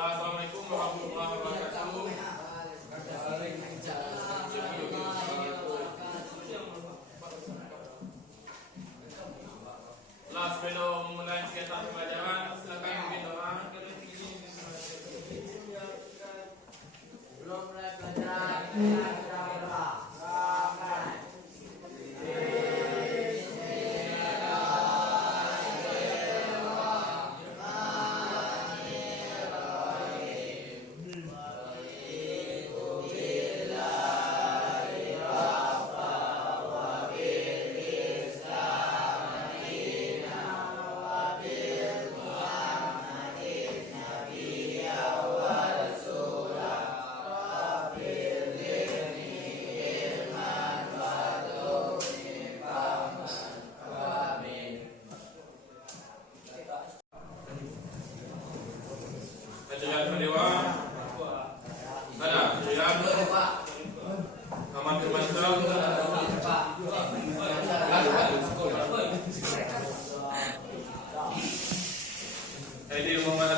Assalamualaikum warahmatullahi wabarakatuh. Sebelum memulai kegiatan pembelajaran, silakan pimpin doa. Belum mulai pelajaran,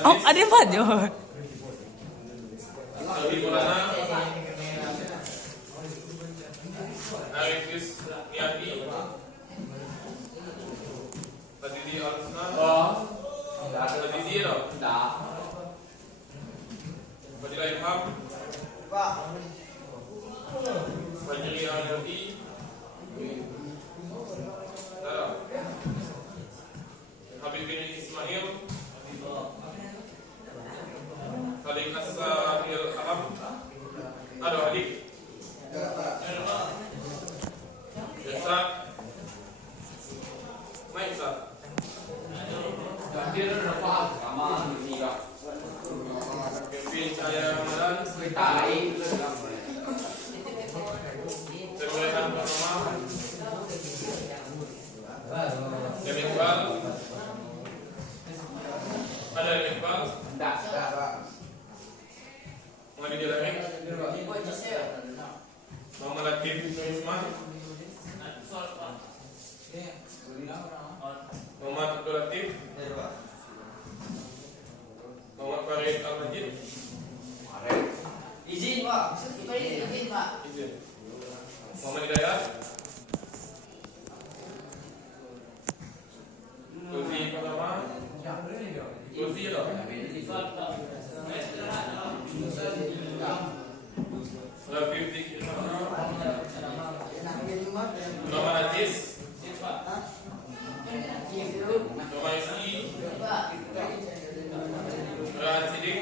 Oh, ada yang banyak. Habib bin Ismail, Halik Asabil Alam, ada Halik, Yasa, Maisa, Hadir apa? Sama tidak. Pimpin saya Ramadan, Setai, Semuanya pertama, Iqbal. Ada Iqbal? Tidak. Muhammad Ilahi? Muhammad Latif Isman? Muhammad Abdul Latif? Muhammad Farid Al-Majid? izin Pak, izin Pak. Izin. Muhammad Hidayat? Kursi pertama? Kursi loh. Rafiq Muhammad Aziz, Muhammad Iski, Muhammad Sidik,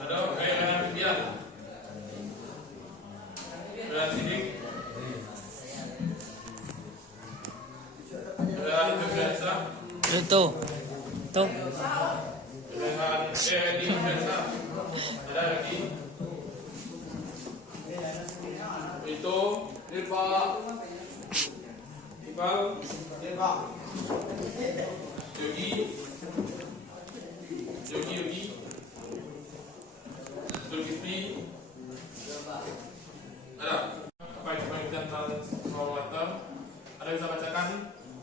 ada Rayhan Bian, Muhammad Sidik, Rayhan Biasa, Tuh. Rayhan Edi Biasa, ada lagi. Itu Irfan, Yogi, Zulkifli, ada. Apa yang kita tentang Maulata? Ada bisa bacakan?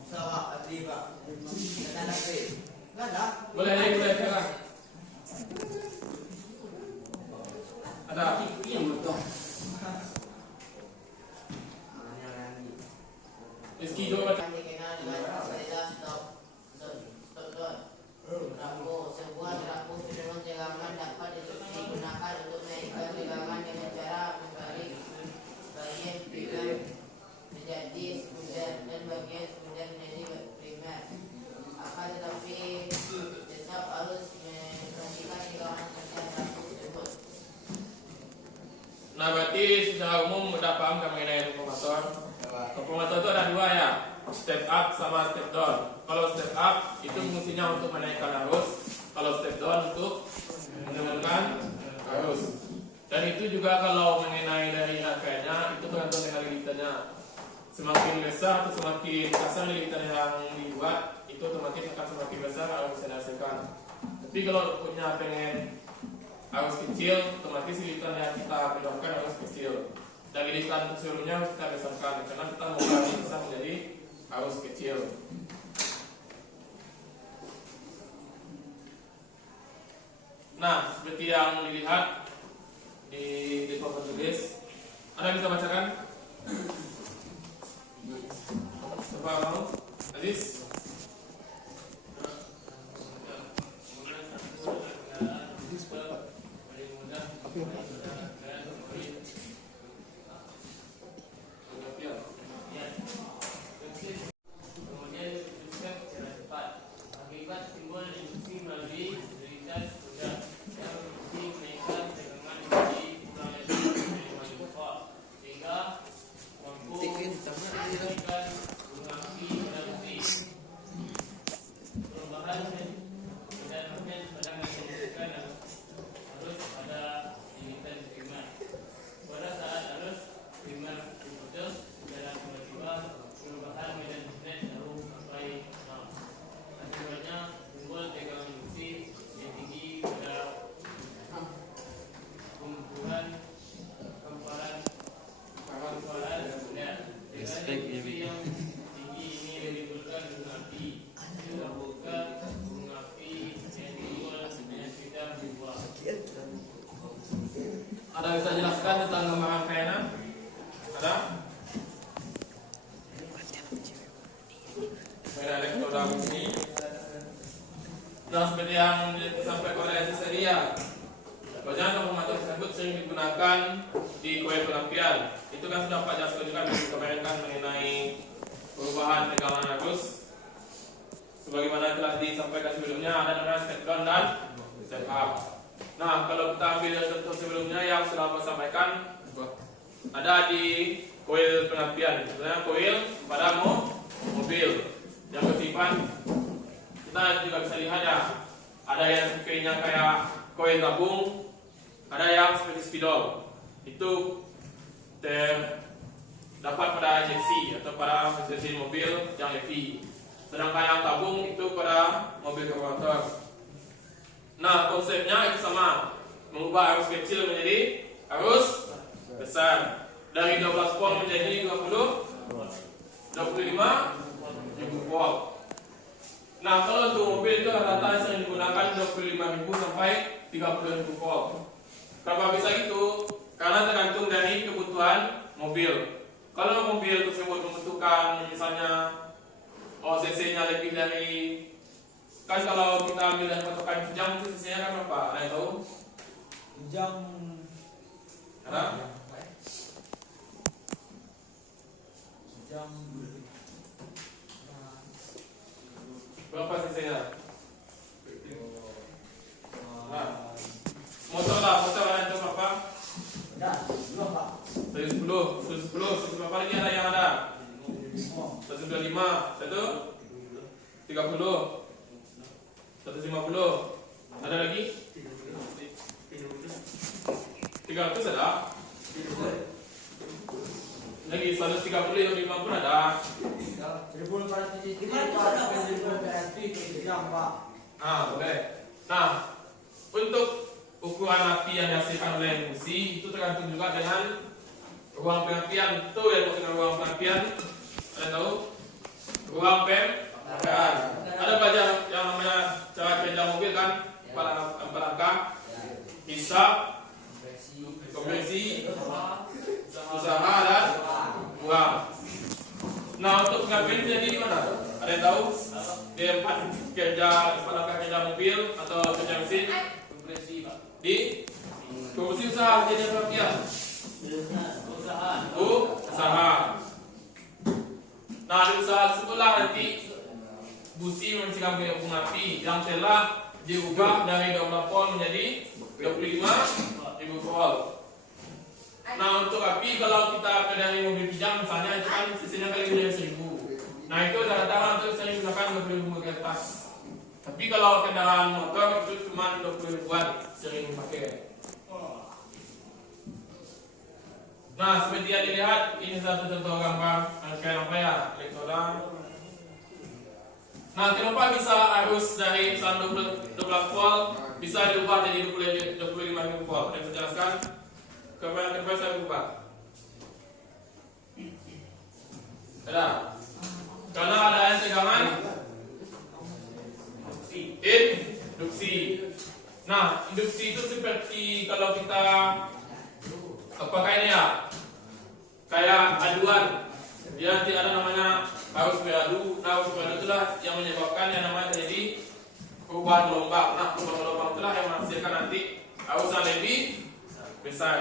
Sawah Adli Pak. Kata Adli. Enggak ada. Boleh silakan. Ada. Iya betul. Rizky juga baca. Sebuah terapung film jangan dapat digunakan untuk menaikkan bilangan dengan cara membalik bagian primer menjadi sekunder dan bagian sekunder menjadi primer. Akan tetapi tetap harus memperhatikan bilangan kerja terapung tersebut. Nah, berarti secara umum udah paham kan mengenai hukum Kompomator itu ada dua ya, step up sama step down. Kalau step up itu fungsinya untuk menaikkan arus, kalau step down untuk menurunkan arus. Dan itu juga kalau mengenai dari rangkaiannya itu tergantung dengan lilitannya. Semakin besar atau semakin kasar lilitan yang dibuat, itu otomatis akan semakin besar arus yang dihasilkan. Tapi kalau punya pengen arus kecil, otomatis lilitan yang kita keluarkan arus kecil. Dan lilitan seluruhnya kita besarkan karena kita mau bisa menjadi arus kecil. Nah, seperti yang dilihat di papan tulis, Anda bisa bacakan? Coba mau, Aziz. Ada bisa jelaskan tentang gambar rangkaian? Ada? Ada elektroda ini. Nah, seperti yang disampaikan oleh Aziz tadi ya, bagian transformator tersebut sering digunakan di koil pelampian. Itu kan sudah Pak Jasko juga mengkabarkan mengenai perubahan tegangan arus. Sebagaimana telah disampaikan sebelumnya, ada namanya step down dan step up. Nah, kalau kita ambil contoh sebelumnya yang sudah saya sampaikan, ada di koil pelampian, misalnya koil pada mobil yang bersifat, kita juga bisa lihat ya, ada yang kirinya kayak koil tabung, ada yang seperti spidol. Itu terdapat pada injeksi atau pada mesin mobil yang EV. Sedangkan yang tabung itu pada mobil karburator. Nah, konsepnya itu sama, mengubah arus kecil menjadi arus besar, dari 12 volt menjadi 25 volt. Nah, kalau untuk mobil itu rata-rata sering digunakan 25.000 sampai 30.000 volt. Kenapa bisa gitu? Karena tergantung dari kebutuhan mobil. Kalau mobil tersebut membutuhkan misalnya OCC-nya lebih dari, kan kalau kita ambil dan patokan jam itu CC-nya kan berapa? Ada yang tahu? Jam Ada? jam Berapa CC-nya? Nah, motor lah, motor ada yang tahu berapa? ada dua Pak. 110 berapa lagi ada yang ada? 125, 130, 150, ada lagi? 300 ada? Lagi 130 yang 50 ada? 1.400 jam Pak. Ah, boleh. Nah, untuk ukuran api yang dihasilkan oleh busi itu tergantung juga dengan ruang pengapian. Itu yang maksudnya ruang pengapian. Ada tahu? Ruang pengapian. Ada baca yang namanya cara kerja mobil kan? Pelangkah, hisap, kompresi, usaha dan buang. Nah, untuk pengapian jadi di mana? Ada yang tahu? Di tempat kerja, langkah kerja mobil atau kerja mesin? Di kompresi usaha jadi pengapian. Usaha. Nah, di usaha tersebutlah nanti busi mencegah gunung api yang telah diubah dari 12 volt menjadi 25.000 volt. Nah, untuk api kalau kita ke dari mobil pinjam misalnya itu kan sisinya kali dari 1000. Nah, itu rata-rata untuk sering gunakan 20.000 ke atas. Tapi kalau kendaraan motor itu cuma 20 ribuan sering pakai. Nah, seperti yang dilihat, ini satu contoh gambar rangkaian elektroda. Nah, kenapa bisa arus dari 12 volt bisa diubah jadi 25.000 volt? Saya jelaskan. Kenapa saya ubah? Ada? Karena ada yang tegangan induksi. Nah, induksi kalau kita pakai ini ya, kayak aduan, dia nanti ada namanya arus beradu. Nah, arus beradu itulah yang menyebabkan yang namanya terjadi perubahan gelombang. Nah, perubahan gelombang itulah yang menghasilkan nanti arus yang lebih besar.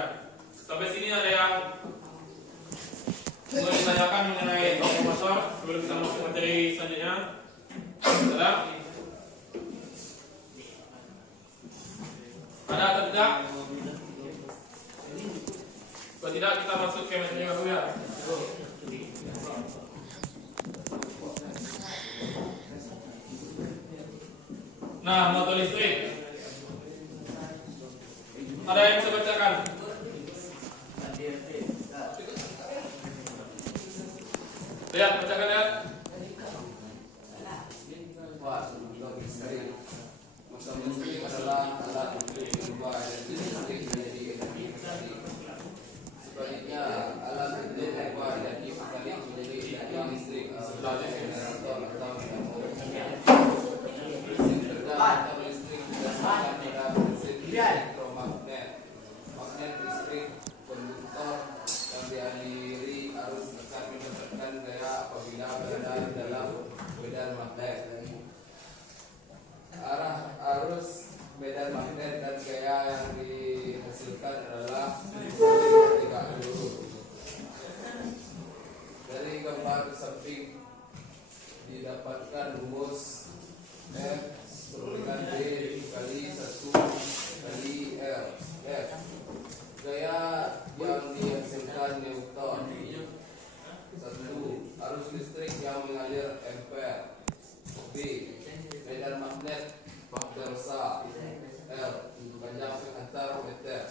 Sampai sini ada yang mau ditanyakan mengenai motor sebelum kita masuk materi selanjutnya. Adalah ada atau tidak? Kalau tidak kita masuk ke materi baru ya. Nah, motor listrik. Ada yang bisa bacakan? Lihat, bacakan ya. Motor listrik adalah alat untuk mengubah energi listrik menjadi energi kembali. Sebaliknya, alat untuk mengubah energi kembali menjadi energi listrik sebagai generator atau dinamo. Prinsip kerja motor listrik berdasarkan pada prinsip elektromagnet. Magnet listrik konduktor yang dialiri arus akan mendapatkan gaya apabila berada di dalam medan magnet. Arah arus medan magnet dan gaya yang dihasilkan adalah tegak lurus. Dari gambar samping didapatkan rumus F perbandingan B kali 1 kali L. F gaya yang dihasilkan Newton. 1. Arus listrik yang mengalir ampere. B. Medan magnet delta L panjang antar meter.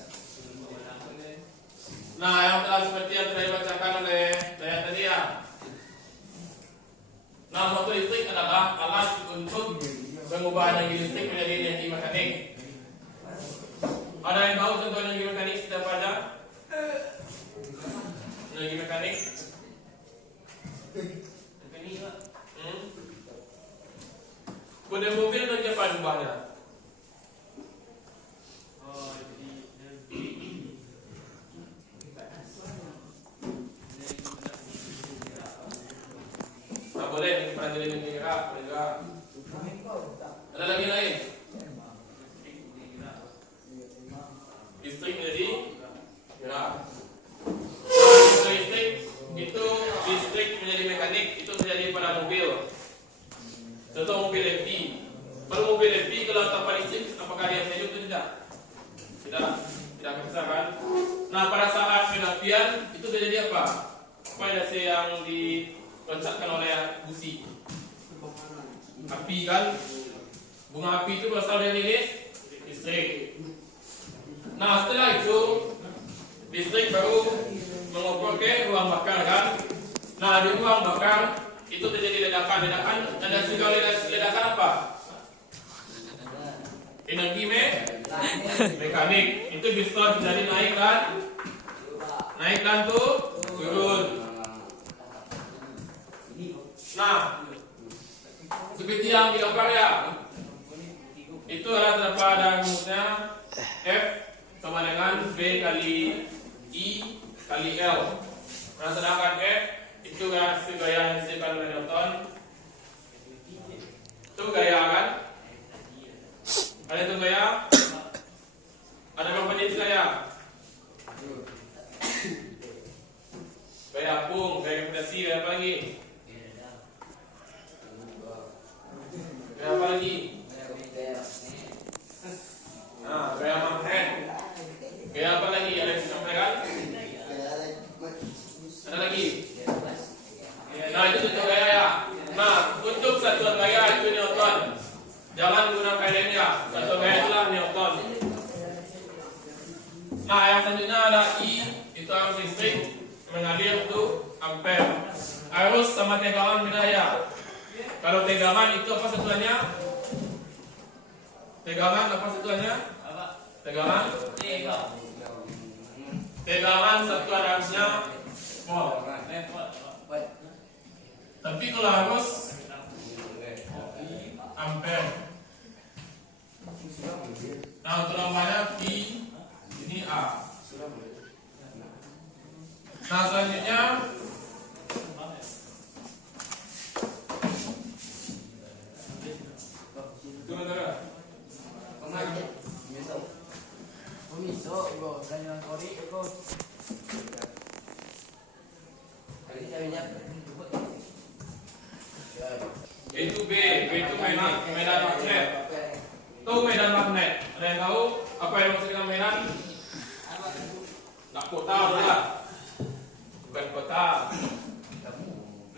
Nah, yang telah seperti yang telah dibacakan oleh saya tadi ya. Nah, motor listrik adalah alat untuk mengubah energi listrik menjadi energi mekanik. Ada yang tahu contoh energi mekanik siapa aja? Energi mekanik? Kode mobil energi apa ubahnya? Nah, boleh pernah jadi gerak, gerak. Ada lagi lain? Listrik menjadi gerak. Nah, listrik itu listrik menjadi mekanik itu terjadi pada mobil. Contoh mobil FP. Kalau mobil FP kalau tanpa listrik apakah dia bisa hidup atau tidak? Tidak bisa kan? Nah, pada saat penapian itu terjadi apa? Apa yang diloncatkan oleh busi? Api kan? Bunga api itu berasal dari listrik. Nah, setelah itu listrik baru mengoper ke ruang bakar kan? Nah, di ruang bakar itu terjadi ledakan. Ada juga ledakan apa? Energi mekanik. Itu bisa jadi naik dan turun. Nah, seperti yang digambar ya. Itu adalah terdapat rumusnya F sama dengan B kali I kali L. Nah, sedangkan F itu gaya yang dihasilkan oleh Newton. Itu gaya kan? Ada itu gaya? Ada berapa jenis gaya? Gaya apung, gaya gravitasi, gaya apa lagi? Gaya apa lagi? Nah, gaya magnet. Gaya apa lagi? Ada yang bisa kan? Ada lagi? Nah, itu contoh gaya ya. Nah, untuk satuan gaya itu Newton. Jangan gunakan lainnya. Satuan gaya itulah Newton. Nah, yang selanjutnya ada I, itu arus listrik mengalir untuk ampere. Arus sama tegangan beda ya. Kalau tegangan itu apa satuannya? Tegangan apa satuannya? Tegangan satuan arusnya volt. Tapi kalau arus ampere. Nah, untuk lambangnya P A. Nah, selanjutnya turun. Pengajar. Miso, ibu. Ganyan kori, ibu. Kali ini saya Itu B itu medan magnet. Tahu medan magnet? Ada yang tahu apa yang maksud dengan medan? Nak kota lah. Bukan kota.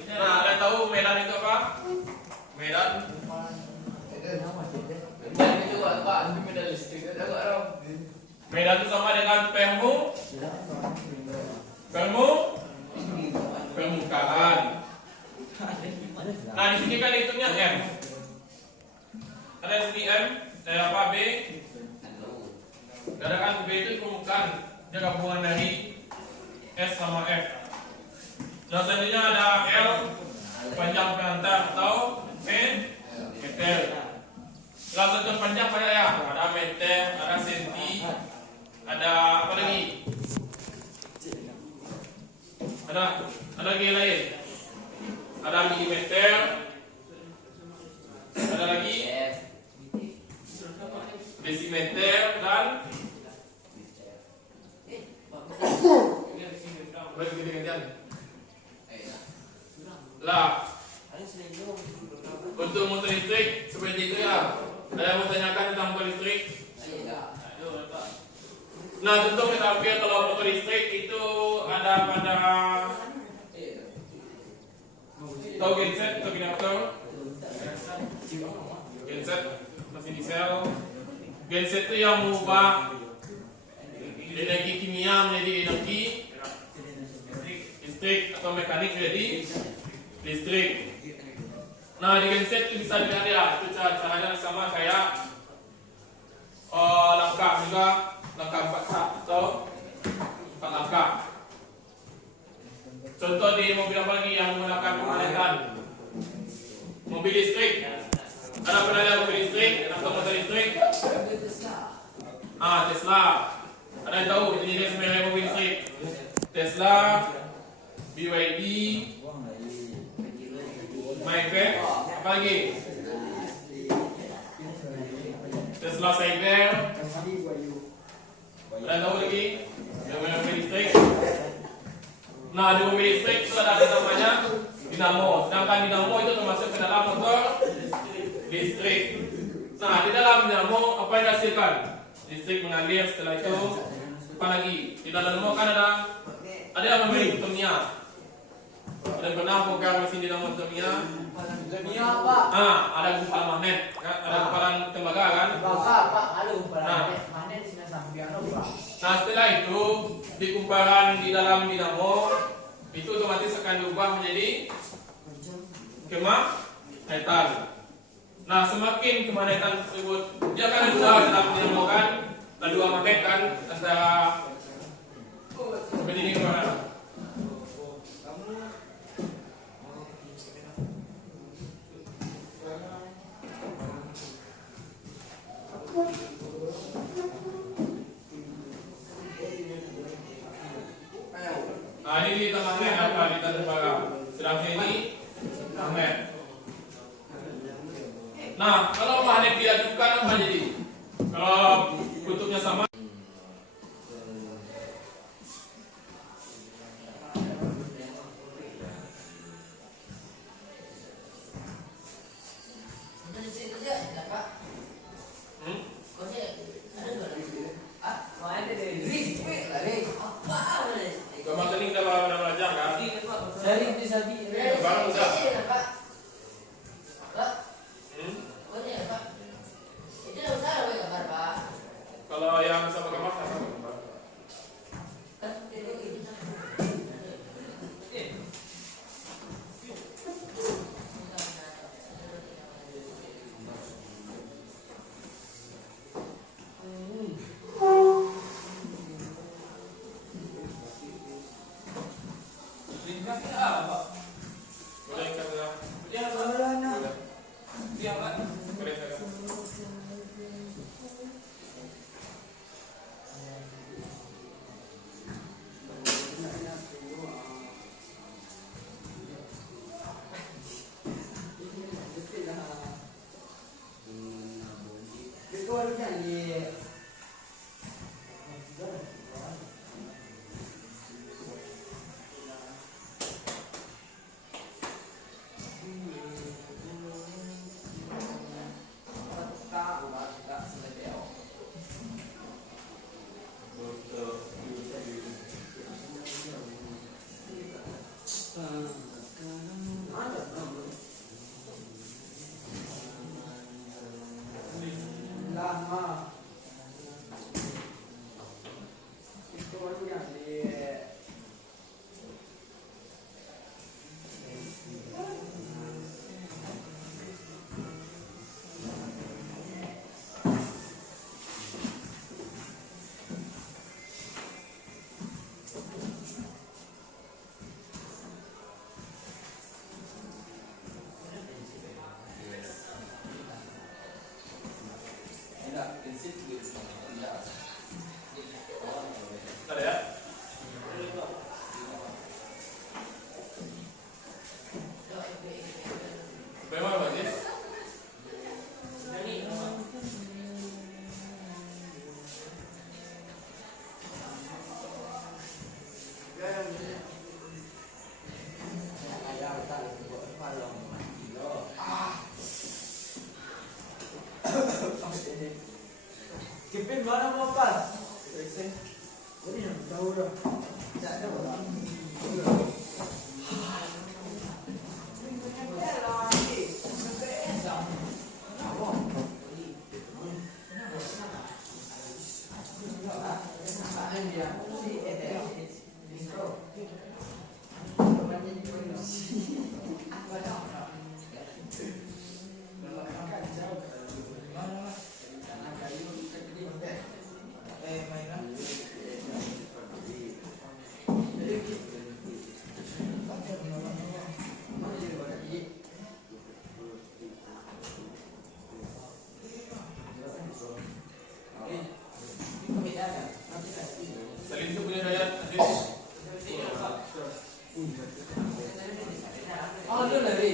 Nah, ada yang tahu medan itu apa? Medan Dan itu Pak, itu medan listrik. medan itu sama dengan permukaan. Nah, di sini kan hitungnya M. Ada di sini M, dari apa B? Gerakan B itu permukaan, dia gabungan dari S sama F. Nah, selanjutnya ada L, panjang pengantar atau meter. Langsung ke panjang banyak ya. Ada meter, ada senti, ada apa lagi? Ada lagi yang lain. Ada milimeter, ada lagi desimeter dan lah. Untuk motor listrik seperti itu ya. Ada yang mau tanyakan tentang motor listrik? Nah, contoh misalnya kalau motor listrik itu ada pada tahu genset atau generator? Genset masih di sel. Genset itu yang mengubah energi kimia menjadi energi listrik atau mekanik menjadi listrik. Nah, di genset itu bisa dilihat ya, itu caranya sama kayak langkah juga, langkah 4 tahap atau 4 langkah. Contoh di mobil apa lagi yang menggunakan pemanasan? Mobil listrik. Ada pernah lihat mobil listrik atau motor listrik? Tesla. Ada yang tahu jenis merek mobil listrik? Tesla, BYD, Maybach, apa lagi? Tesla Cyber. Ada yang tahu lagi? Yang merek mobil listrik? Nah, di mobil listrik itu ada namanya dinamo. Sedangkan dinamo itu termasuk ke dalam motor listrik. Nah, di dalam dinamo apa yang dihasilkan? Listrik mengalir, setelah itu apa lagi? Di dalam dinamo kan ada yang memiliki kimia. Ada yang pernah bongkar mesin dinamo kimia? Kimia, Pak. Ada gumpalan magnet, kan? Ada gumpalan tembaga kan? Pak. Halo, magnet sini sampai Pak. Nah, setelah itu di kumparan di dalam dinamo itu otomatis akan diubah menjadi kemagnetan. Nah, semakin kemagnetan tersebut dia akan ada dalam dinamo kan, ada dua magnet kan antara begini kemana? Nah, ini kita magnet apa kita tembaga. Sedangkan ini magnet. Nah, kalau magnet diajukan apa jadi? Kalau kutubnya sama. Kemarin kita belajar kan? Baru udah. Kalau yang sama kamar sama kamar. Boleh kan? Lama. Itu yang di Tidak, prinsip tidak. Ada ya? Bagaimana Pak Jis? Kipin mana mau pas? Jadi yang tahu dah. Tak ada orang. Salim itu punya daya Jis. Oh, itu dari.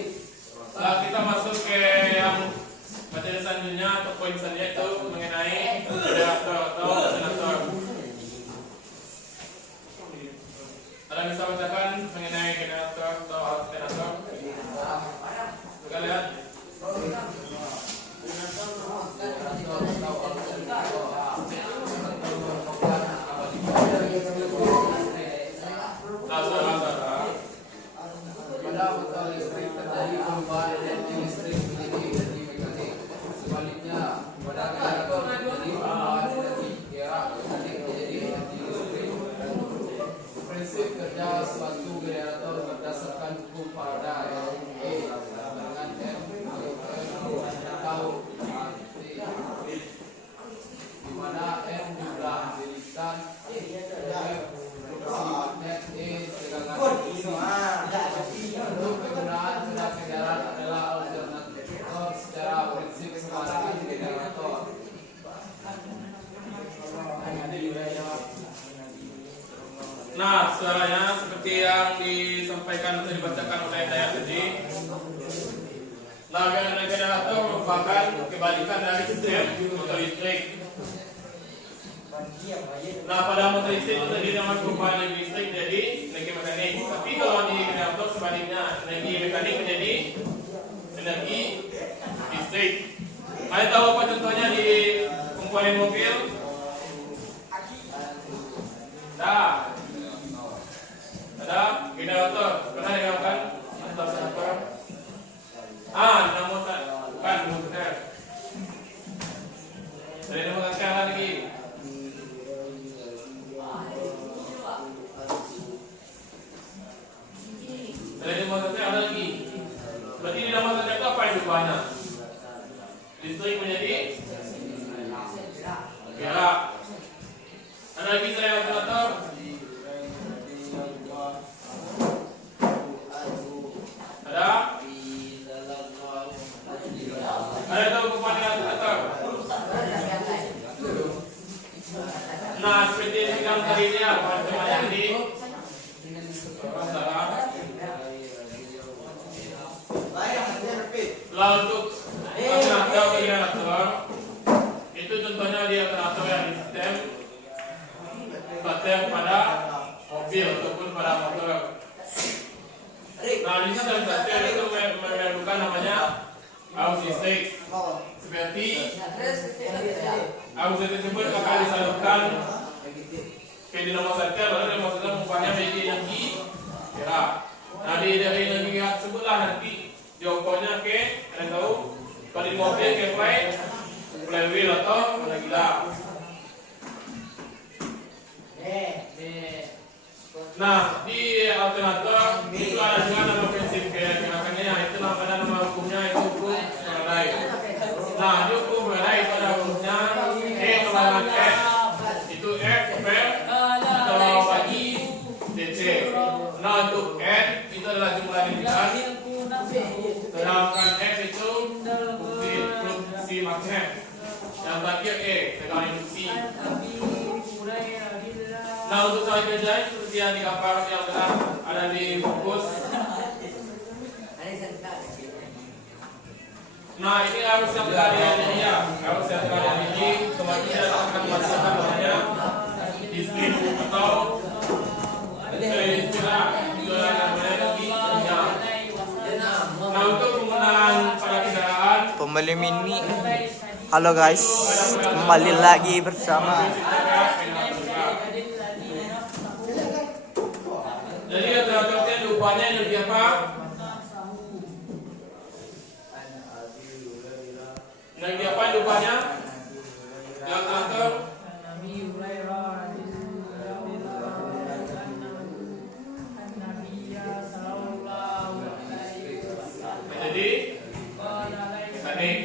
Nah, kita masuk ke yang materi selanjutnya atau poin selanjutnya itu mengenai generator atau alternator. Ada yang bisa bacakan mengenai generator atau alternator? Kita lihat. Pada motor listrik terjadi perubahan energi listrik menjadi energi mekanik. Sebaliknya, pada generator terjadi perubahan energi gerak mekanik menjadi energi listrik. Prinsip kerja suatu generator berdasarkan hukum Faraday E dengan M atau T, di mana M jumlah birisan, net E tegangan. Untuk penggunaan surat edaran adalah alternator secara prinsip sama dengan generator. Nah, suaranya seperti yang disampaikan atau dibacakan oleh saya tadi. Nah, generator merupakan kebalikan dari sistem motor listrik. Nah, pada motor listrik itu terdiri dari perubahan energi listrik menjadi energi mekanik. Tapi kalau di generator sebaliknya, energi mekanik menjadi energi listrik. Kalian tahu apa contohnya di komponen mobil? Nah, ada generator. Pernah dengar kan? Alternator. Dinamo bukan motor. Ada dinamo sekarang lagi. Ada dinamo sekarang ada lagi. Berarti dinamo sekarang itu apa yang berubahnya? Listrik menjadi gerak. Ada lagi saya alternator. Ada? Ada tahu kepada alternator? Nah, seperti yang kita tadi ini apa namanya ini? Lalu untuk generator itu contohnya Nah, di sistem satelit itu memerlukan namanya ausistik. Seperti aus tersebut akan disalurkan ke dinamo satelit, lalu dinamo satelit mempunyai menjadi energi gerak. Nah, dari energi gerak tersebutlah nanti diokoknya ke, kalian tahu, paling mobil ke flywheel atau gila. Nah, di alternator itu ada juga nama prinsip gerakannya, itu nama hukumnya itu hukum Faraday. Nah, di hukum Faraday itu ada hukumnya E melawan F, itu F per atau bagi DC. Nah, untuk N itu adalah jumlah lingkaran, sedangkan F itu fungsi magnet. Yang terakhir E, tegangan induksi. Nah, untuk soal kerjaan seperti yang digambar yang ada di fokus. Nah, ini harus yang kalian ini ya, harus yang kalian ini kemudian akan masukkan namanya distrik atau istilah juga namanya di dunia. Nah, untuk penggunaan pada kendaraan Pembeli mini. Halo guys, kembali lagi bersama. jadi alternatifnya rupanya energi apa? Energi apa rupanya? Yang alternatif jadi mekanik.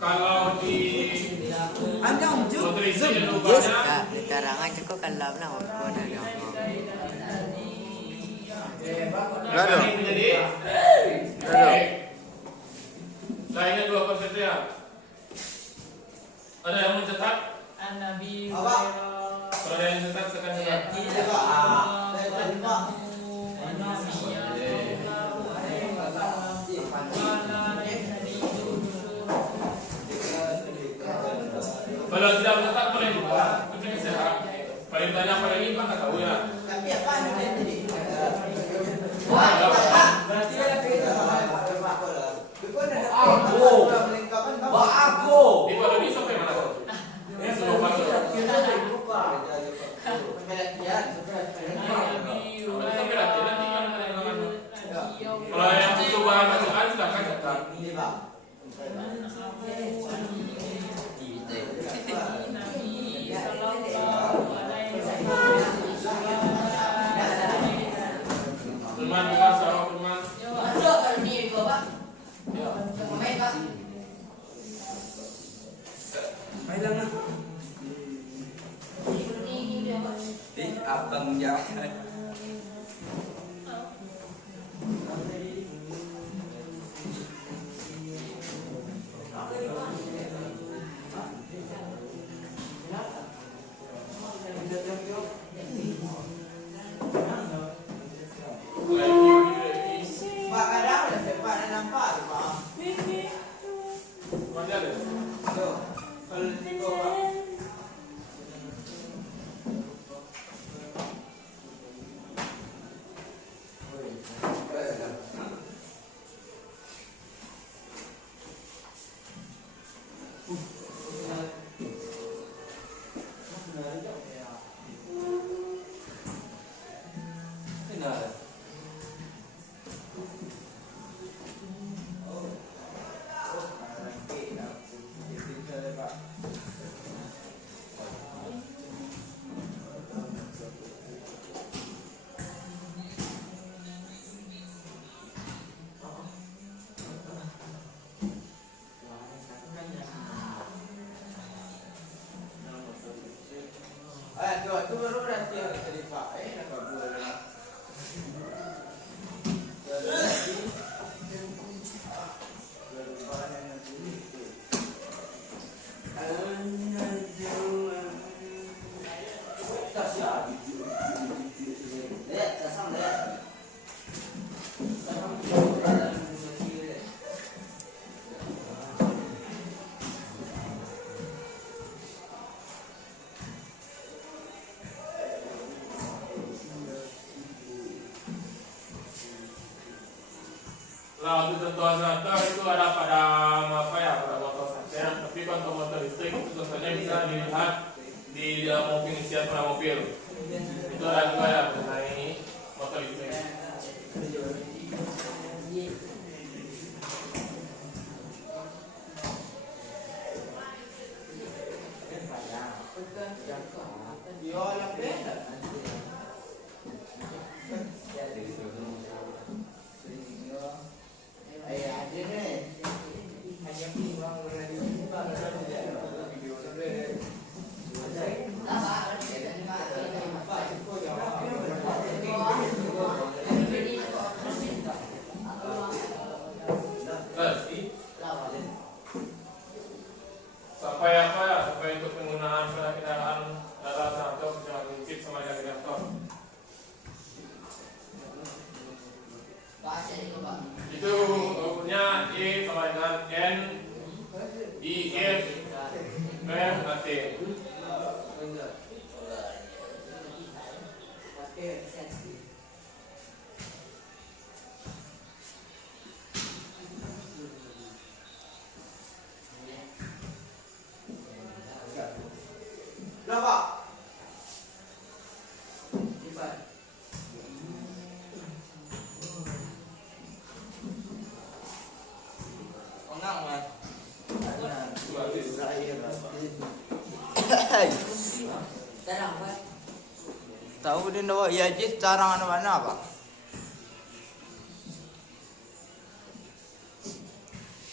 Kalau di nutrisi rupanya Karangan cukup kalau na ako na Lado. jadi nah, ini dua konsepnya. Ada yang mencetak? Kalau ada yang mencetak, silakan cetak. Kalau tidak mencetak boleh juga. Itu sehat. Paling banyak pada ini kan tak tahu ya. Di pada ini sampai mana? Ini sudah masuk. Sampai latihan nanti kan ada. Kalau yang butuh bahan bacaan silakan cetak. Firman, bukan sama Firman. Abang jangan. Nah, untuk tentuan starter itu ada pada apa ya, pada motor saja. Tapi kalau untuk motor listrik itu tentunya bisa dilihat di dalam mobil pengisian pada mobil. Itu ada juga ya mengenai motor listrik. Viola benda. Sampai apa ya? Sampai untuk penggunaan pada kendaraan darat atau secara prinsip sama dengan generator. Itu ukurnya E sama dengan N, I, F, P, T. Berapa? Tahu din daw ya jis carang ano mana apa?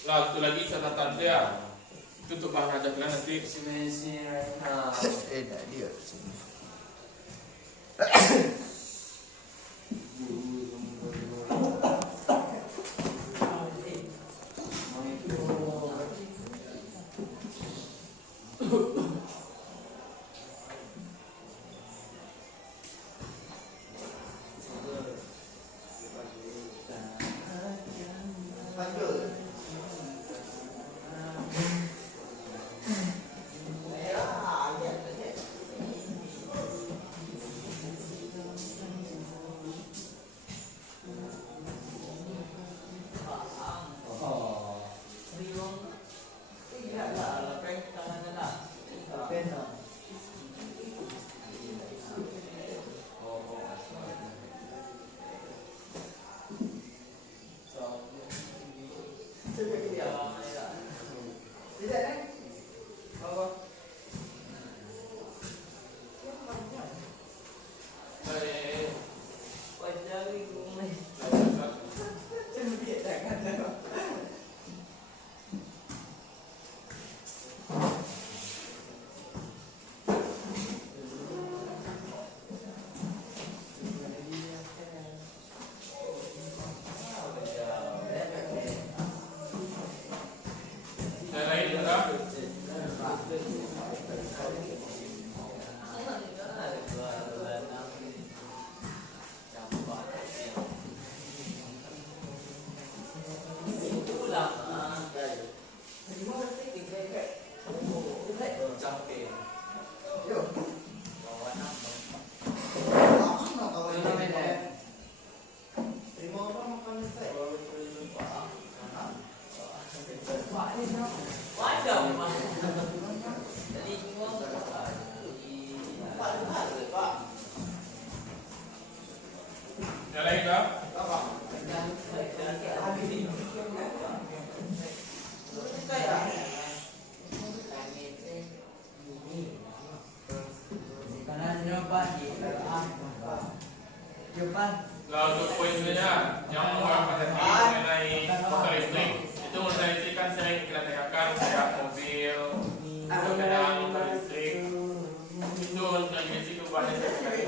Lah, itu lagi catatan dia. Itu untuk bahan aja kalian nanti. Dah dia. Nah, untuk poinnya yang mau mengenai motor listrik itu motor listrik kan sering kita dengarkan kayak mobil, kendaraan motor listrik itu transmisi perubahannya sekali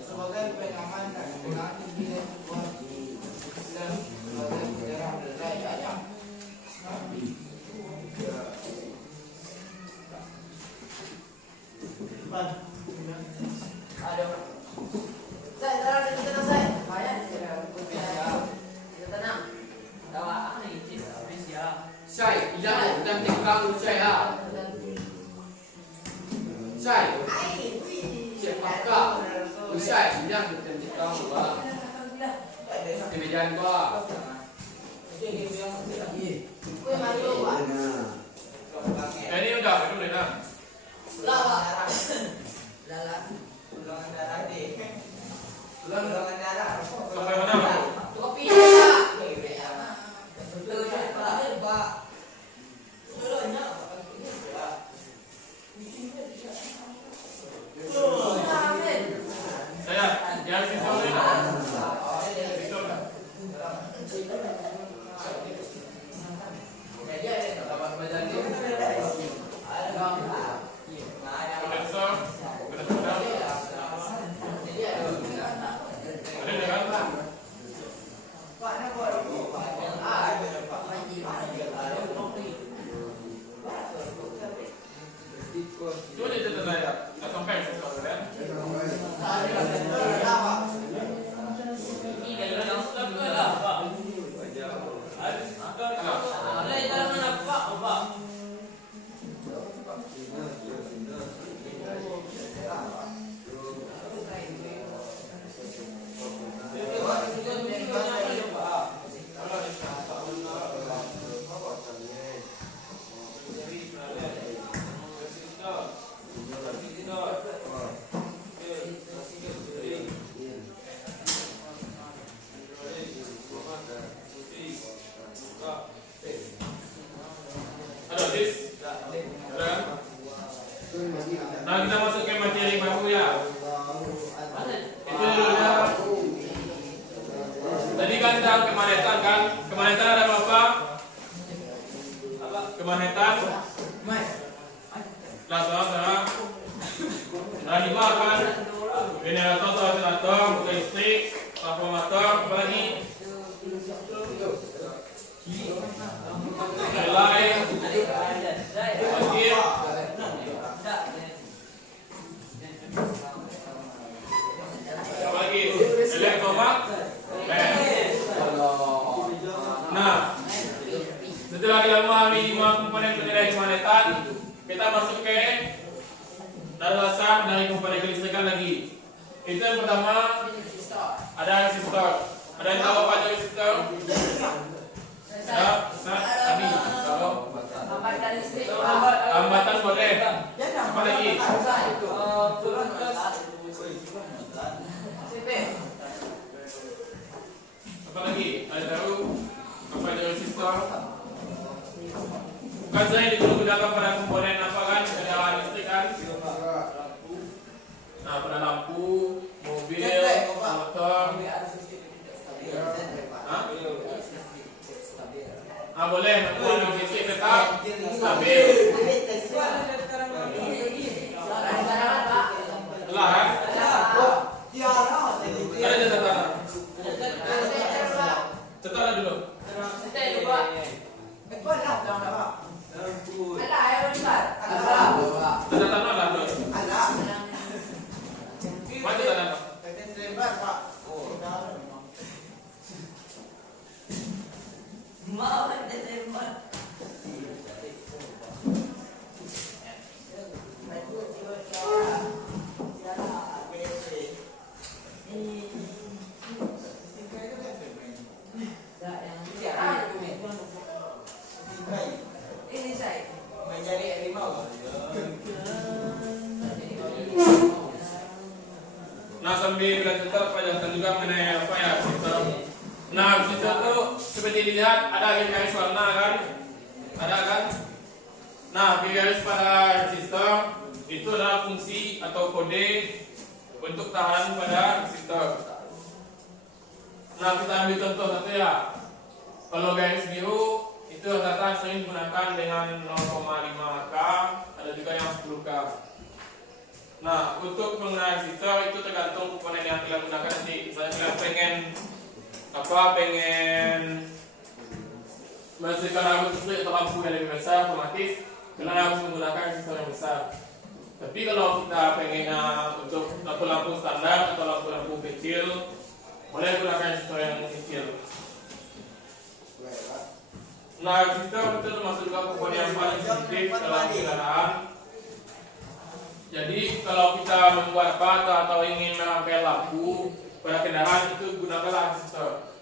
Sebagai pengaman dan pengganti nilai sebuah Jangan Pak. Kue malu pak. Ini udah dah. Lala. Sampai mana Pak? Kopi pak. Pak. Saya jangan pistol ni dah. Pistol dah. Kondensor, kena sedang. Ada ni kan? Cuma dia cerita saya, tak sampai pistol kan? Ada dis? Ada? Nah kita masuk ke materi baru ya. Itu dulunya. Tadi kan kita kemanetan kan? Kemanetan ada berapa? Kemanetan? Lah saudara. Ada 5 kan? Generator, ventilator, listrik, transformator, apa lagi? Relay, akhir, apa lagi? Elektromak, nah, setelah kita memahami 5 komponen penilaian kemanetan, kita masuk ke dasar dari komponen kelistrikan lagi. Itu yang pertama ada resistor. Ada yang tahu apa aja resistor? Ada, kami tahu. Hambatan boleh. Apa lagi? Apa lagi? Ada tahu apa itu resistor? Bukan saya digunakan pada komponen apa kan? Kendaraan listrik kan? Nah, pada lampu, mobil, motor. Boleh, namun listrik tetap stabil. Telah kan? Ada catatan. Catatan dulu. Catatan mana dulu? Mana catatan? Nah, sambil kita pelajari juga mengenai apa ya sistem. Nah, sistem itu seperti dilihat ada garis warna kan? Ada kan? Nah, garis pada sistem itu adalah fungsi atau kode untuk tahanan pada sistem. Nah, kita ambil contoh satu ya. Kalau garis biru itu rata-rata sering digunakan dengan 0,5 K, ada juga yang 10 K. Nah, untuk penggunaan resistor itu tergantung komponen yang kalian gunakan nanti. Misalnya kalian pengen menghasilkan arus listrik atau lampu yang lebih besar, otomatis kalian harus menggunakan resistor yang besar. Tapi kalau kita pengen untuk lampu-lampu standar atau lampu-lampu kecil, boleh gunakan resistor yang kecil. Nah, resistor itu termasuk juga komponen yang paling sensitif dalam kendaraan. Jadi kalau kita membuat atau ingin merangkai lampu pada kendaraan itu gunakanlah resistor.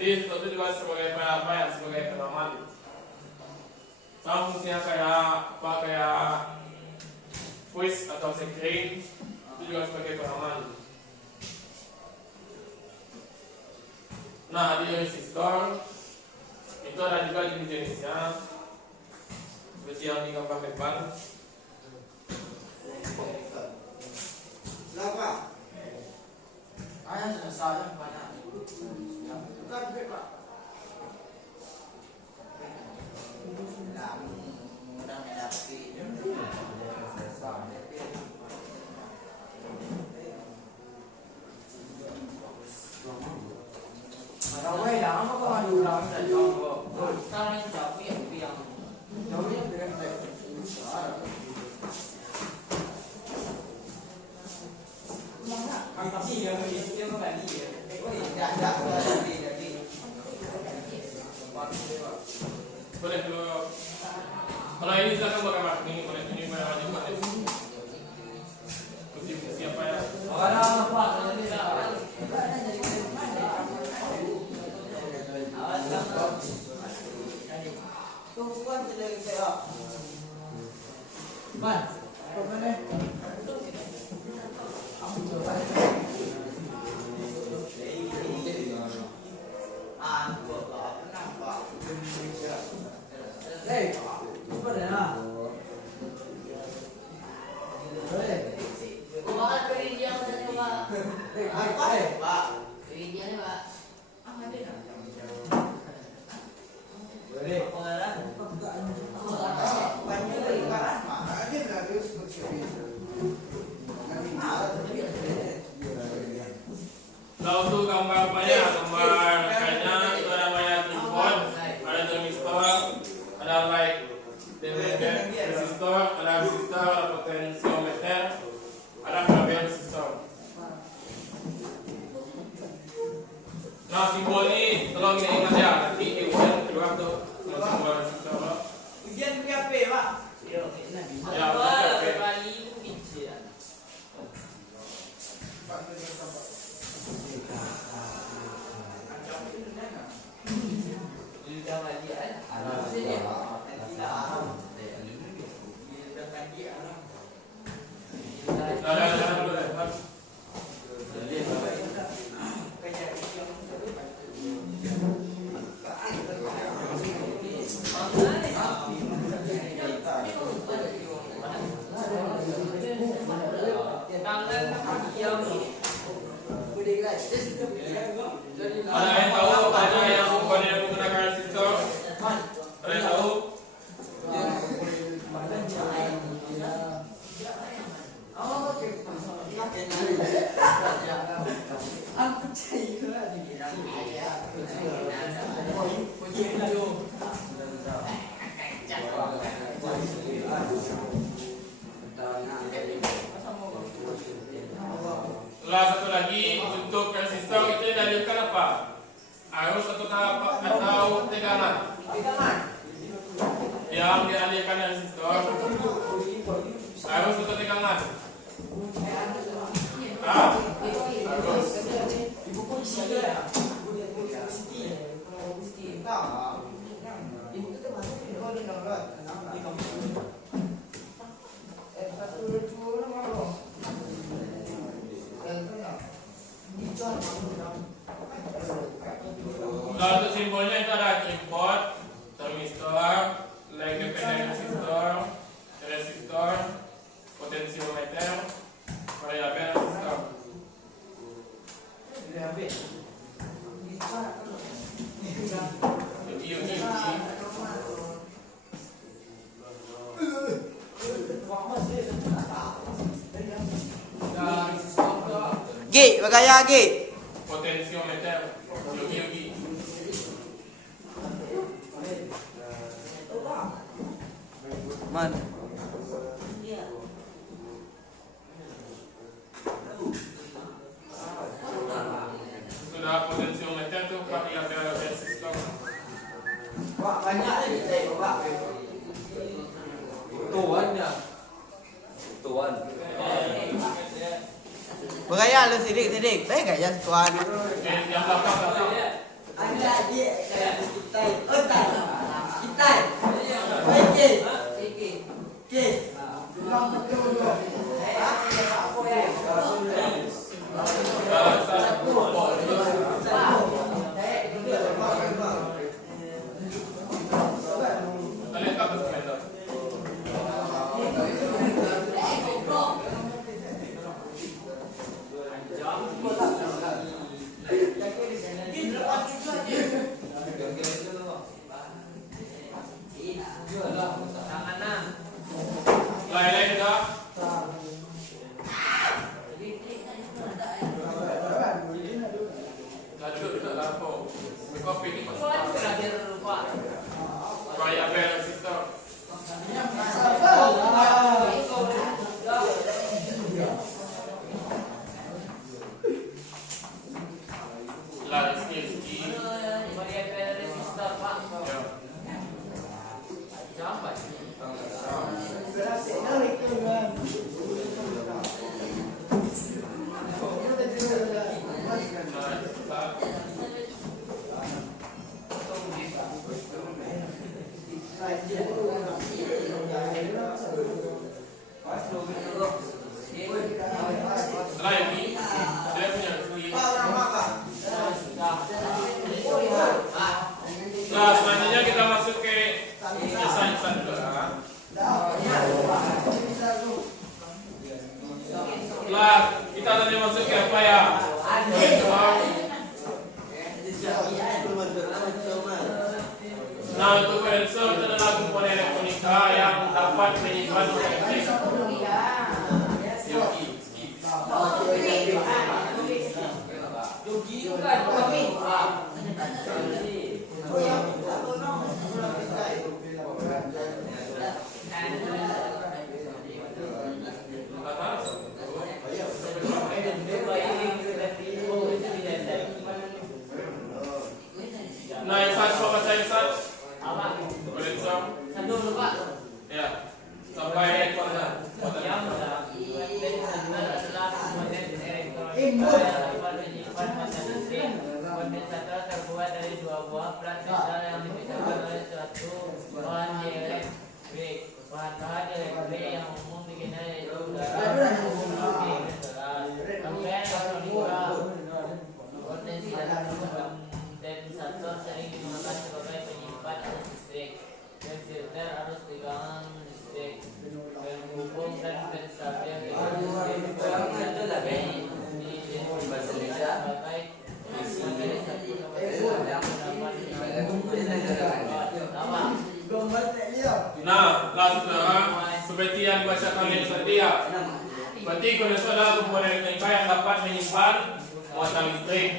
Jadi itu juga sebagai sebagai penaman. Sama fungsinya kayak voice atau sekretary itu juga sebagai penaman. Nah, di resistor itu ada juga jenis-jenisnya seperti yang di gambar depan. Kenapa? Ayah sudah sayang banyak. Bukan Pak. Rawai dah, apa kau ada ulang dan jauh? Sekarang yang jauh ya, yang Jauhnya dengan baik. Kaki yang dia kembali ya. Oh iya, tidak jadi. Boleh kalau ini silakan pakai mak ini, boleh ini mana juga deh. Fungsi apa ya? Orang apa? Tungguan tidak saya. Man, kemana? Kamu coba. Hei, apa dah? Hei, Pak, beri dia udah coba. Pak. Beri dia nih, Pak. Boleh. Nah untuk gambar apanya? Gambar kayaknya itu namanya tripod, ada thermistor, ada light, resistor, ada potensiometer, ada kabel resistor. Nah simbol ini tolong ingat ya, nanti di ujian kedua tuh simbol resistor. Ujian punya P, Pak. Ya, Pak, oke. kali itu kecil. Ada dulu deh. Ada yang tahu apanya yang menggunakan resistor? Ada yang tahu? Lalu satu lagi untuk resistor itu dialirkan apa? Arus atau tegangan? Yang dialirkan resistor arus atau tegangan? Arus. Nah, untuk simbolnya itu ada tripod, thermistor, leg dependent resistor, potensiometer, variabel resistor. G, bagaya G. Potensiometer, yogi. Man. Sudah potensiometer tuh variabel resistor. Pak, banyaknya kita, Pak. Tuannya. Tuan. Bagaya lu sidik. Baik gak ya tuan? Yang belakang. apa? Kopi ini Itu kan berakhir lupa. kayak bel sister. Lah ski. Variabel resistor, Pak. Ya. Sampai. Setelah ini, saya punya ski. Nah, selanjutnya kita masuk ke desain juga. Setelah kita tadi masuk ke apa ya? Nah, untuk konsol itu adalah komponen elektronika yang dapat menyimpan listrik. Nah, yang satu apa saya satu? Konsol. Ya, sampai mana? Kondensator terbuat dari dua buah plat metal yang dipisahkan oleh suatu bahan dielektrik. Bahan-bahan dielektrik yang umum bikinnya yaitu udara, rangkaian elektronika. Kondensator sering digunakan sebagai penyimpan arus listrik dan filter arus tegangan listrik. Penghubung dan penstabil Nah, saudara, seperti yang dibacakan oleh Satya, berarti kondensor adalah komponen elektronika yang dapat menyimpan muatan listrik.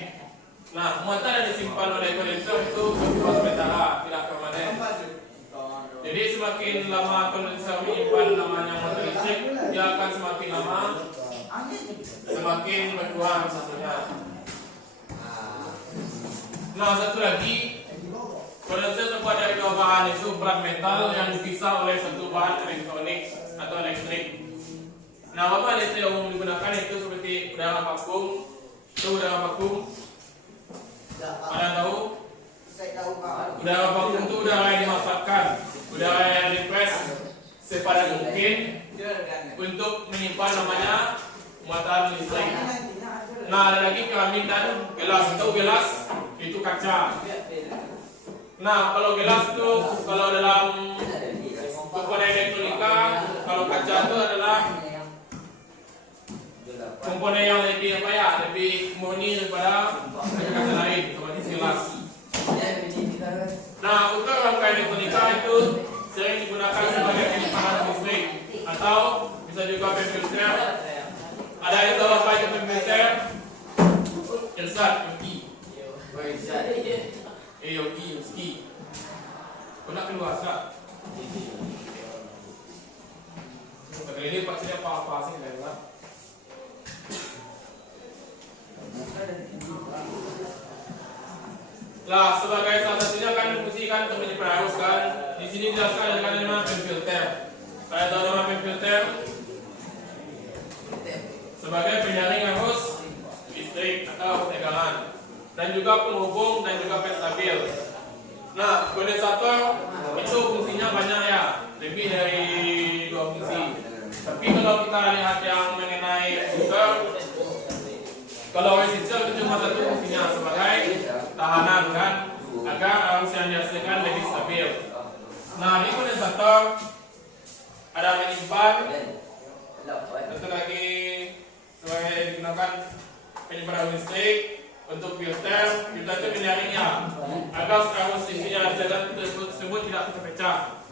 Nah, muatan yang disimpan oleh kondensor itu bersifat sementara, tidak permanen. Jadi semakin lama kondensor menyimpan namanya muatan listrik, dia akan semakin lama semakin berkurang satunya. Nah, satu lagi, kondensor terbuat dari dua bahan, yaitu plat metal yang dipisah oleh satu bahan elektronik atau elektrik. Nah, bahan listrik yang umum digunakan itu seperti udara vakum. Itu udara vakum. Ada tahu? Udara vakum itu udara yang dimanfaatkan, udara yang dipres sepadat mungkin untuk menyimpan namanya muatan listrik. Nah, ada lagi keramik dan gelas. Tahu gelas? Itu kaca. Nah, kalau gelas itu kalau dalam komponen elektronika, kalau kaca itu adalah komponen yang lebih apa ya, lebih murni daripada kaca lain seperti gelas. Nah, untuk rangkaian elektronika itu sering digunakan sebagai penyimpanan listrik atau bisa juga filter. Ada yang tahu apa itu filter? Filter, yogi, ski. Kau nak keluar tak? Sekali ini pak saya apa sih lewat. Lah sebagai salah satunya kan fungsi kan untuk menyimpan arus kan. Di sini dijelaskan dengan nama filter. Kalian tahu nama filter? Sebagai penyaring arus listrik atau tegangan, dan juga penghubung dan juga penstabil. Nah, kondensator itu fungsinya banyak ya, lebih dari 2 fungsi. Tapi kalau kita lihat yang mengenai resistor, kalau resistor itu cuma satu fungsinya sebagai tahanan kan, agar arus yang dihasilkan lebih stabil. Nah, di kondensator ada menyimpan, satu lagi sebagai digunakan penyimpanan listrik. Untuk filter itu menyaringnya agar arus isinya jalan tersebut tidak terpecah.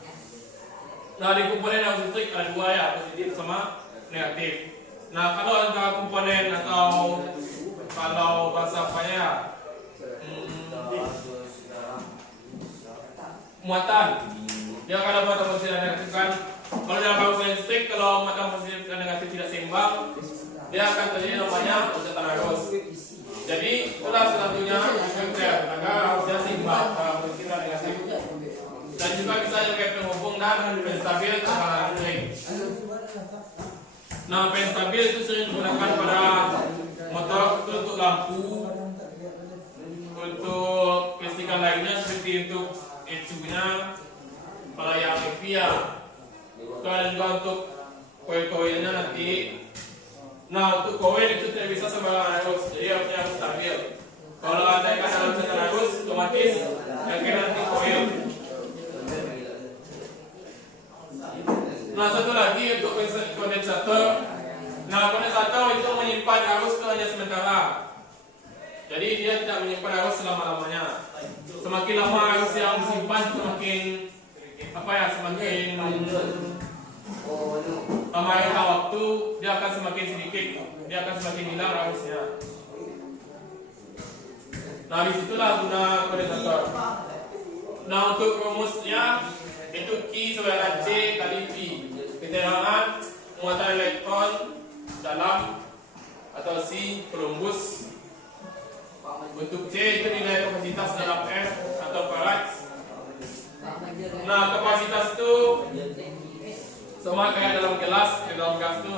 Nah, di komponen arus listrik ada dua ya, positif sama negatif. Nah, kalau antara komponen atau kalau bahasa apa ya, muatan. Dia akan dapat posisi negatif kan. Kalau dalam arus listrik, kalau muatan posisi negatif tidak seimbang, dia akan terjadi namanya lonjakan arus. Jadi itulah satunya filter agar arusnya seimbang dalam posisi negatif. Dan juga bisa pakai penghubung dan penstabil tekanan listrik. Nah, penstabil itu sering digunakan pada motor itu untuk lampu, untuk kelistrikan lainnya seperti untuk ECU-nya, pelayar EVIA. Dan juga untuk koil-koilnya nanti. Nah, untuk koil itu tidak bisa sembarangan arus, jadi harus stabil. Kalau ada yang dalam tekanan arus, otomatis yang kena nanti koil. Nah, satu lagi untuk kondensator. Nah, kondensator itu menyimpan arus itu hanya sementara. Jadi dia tidak menyimpan arus selama-lamanya. Semakin lama arus yang disimpan, semakin lama waktu, dia akan semakin sedikit, dia akan semakin hilang arusnya. Nah, disitulah guna kondensator. Nah, untuk rumusnya itu Q sama C kali V. Keterangan muatan elektron dalam atau C perumbus. Untuk C itu nilai kapasitas dalam R atau farad. Nah, kapasitas itu sama kayak dalam gelas, di dalam gas itu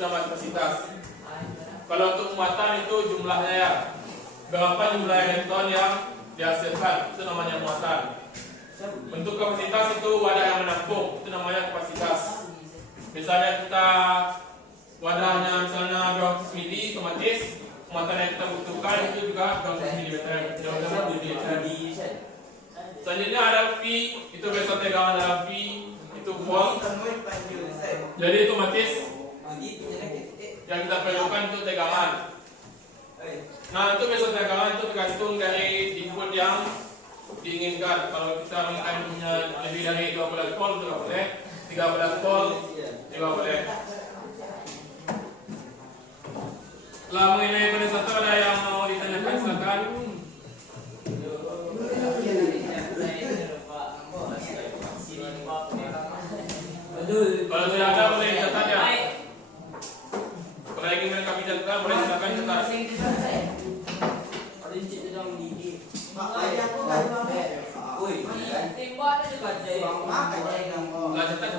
nama kapasitas. Kalau untuk muatan itu jumlahnya ya, berapa jumlah elektron yang dihasilkan, itu namanya muatan. Untuk kapasitas itu wadah yang menampung, itu namanya kapasitas. Misalnya kita wadahnya misalnya 200 mili, otomatis muatan yang kita butuhkan itu juga 200 ml. Selanjutnya ada V, itu besar tegangan dalam V, itu volt. Jadi otomatis yang kita perlukan itu tegangan. Nah, itu besar tegangan itu tergantung dari input yang diinginkan. Kalau kita menginginkannya lebih dari 12 volt itu boleh, 13 volt juga boleh. Lah, mengenai kondensator ada yang mau ditanyakan, silakan. Kalau tidak ada boleh catat ya. Kalau ingin melengkapi catatan boleh silakan catat. Lah, catat.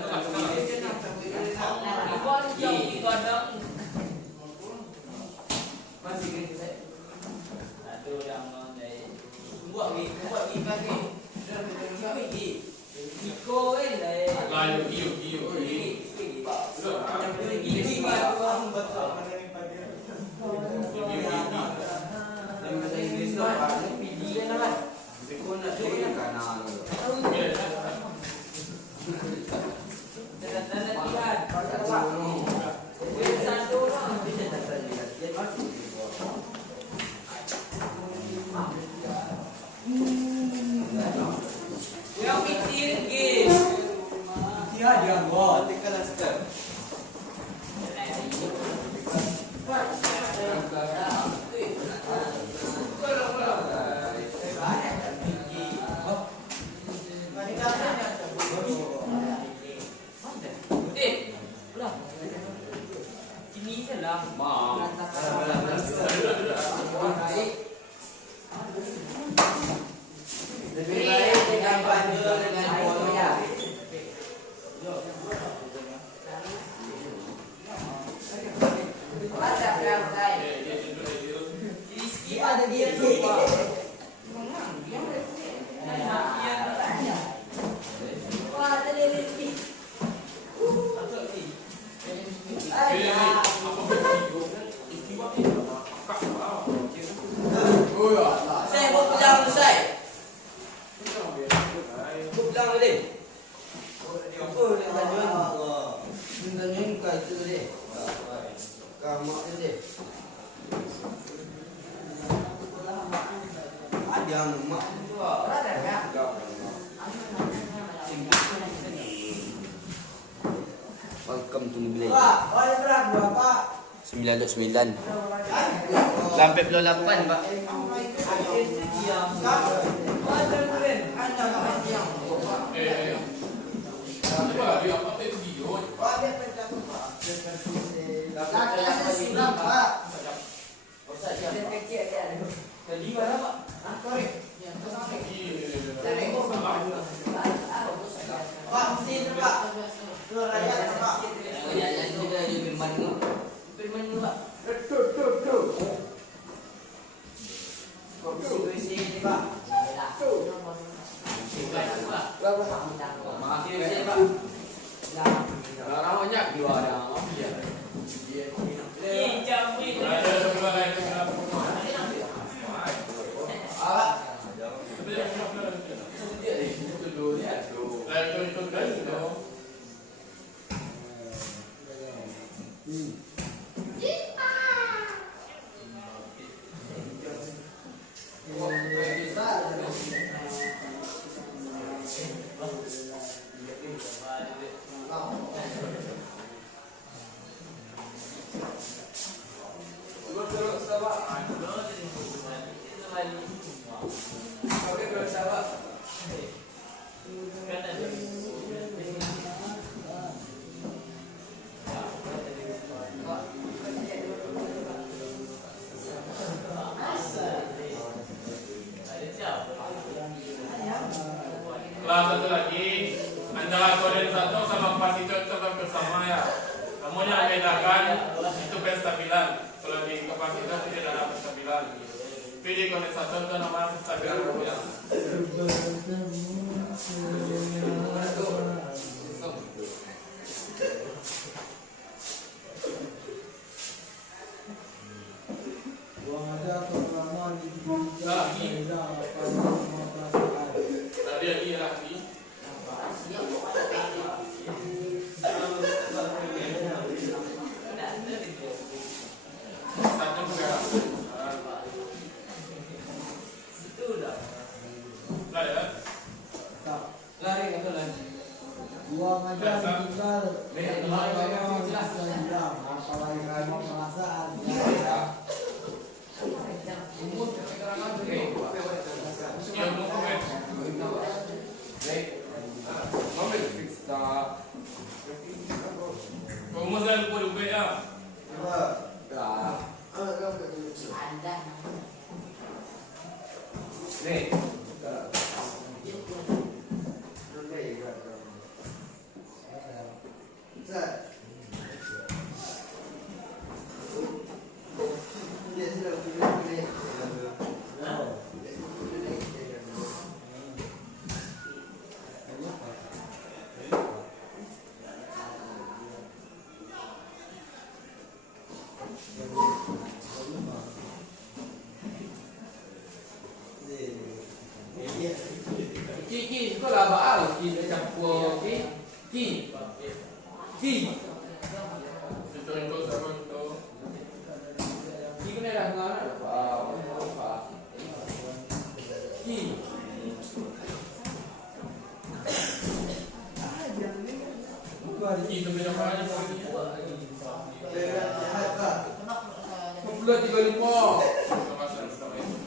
Welcome to Nubile 9.9 Sampai Pulau 8 Pak. Tadi mana Pak? Korek. Ya, korek. Pak, mesti itu Pak. Telur ayam Pak. Kelas satu lagi antara kondensator sama kapasitor itu akan bersama ya. Namun yang membedakan itu penstabilan. Kalau di kapasitor tidak ada penstabilan. Tapi di kondensator itu namanya penstabilan rupiah. Lagi. Satu juga. Lah ya. Lari atau lari? Buang aja tinggal. Apalagi kamu perasaan. Ya, mau komen. Pemuda lupa ya. Anda. Ki, kau lah baal ki dah campur ki. Itu sama itu. Ki kena dah ngana apa? Ki. Itu beda apa? Puluh 35. Sama itu.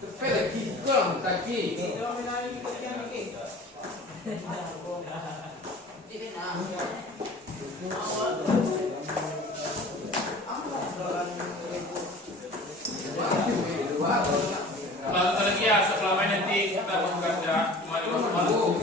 Tapi lagi kau tak ki. Kalau lagi ya setelah main nanti kita bekerja mari malu.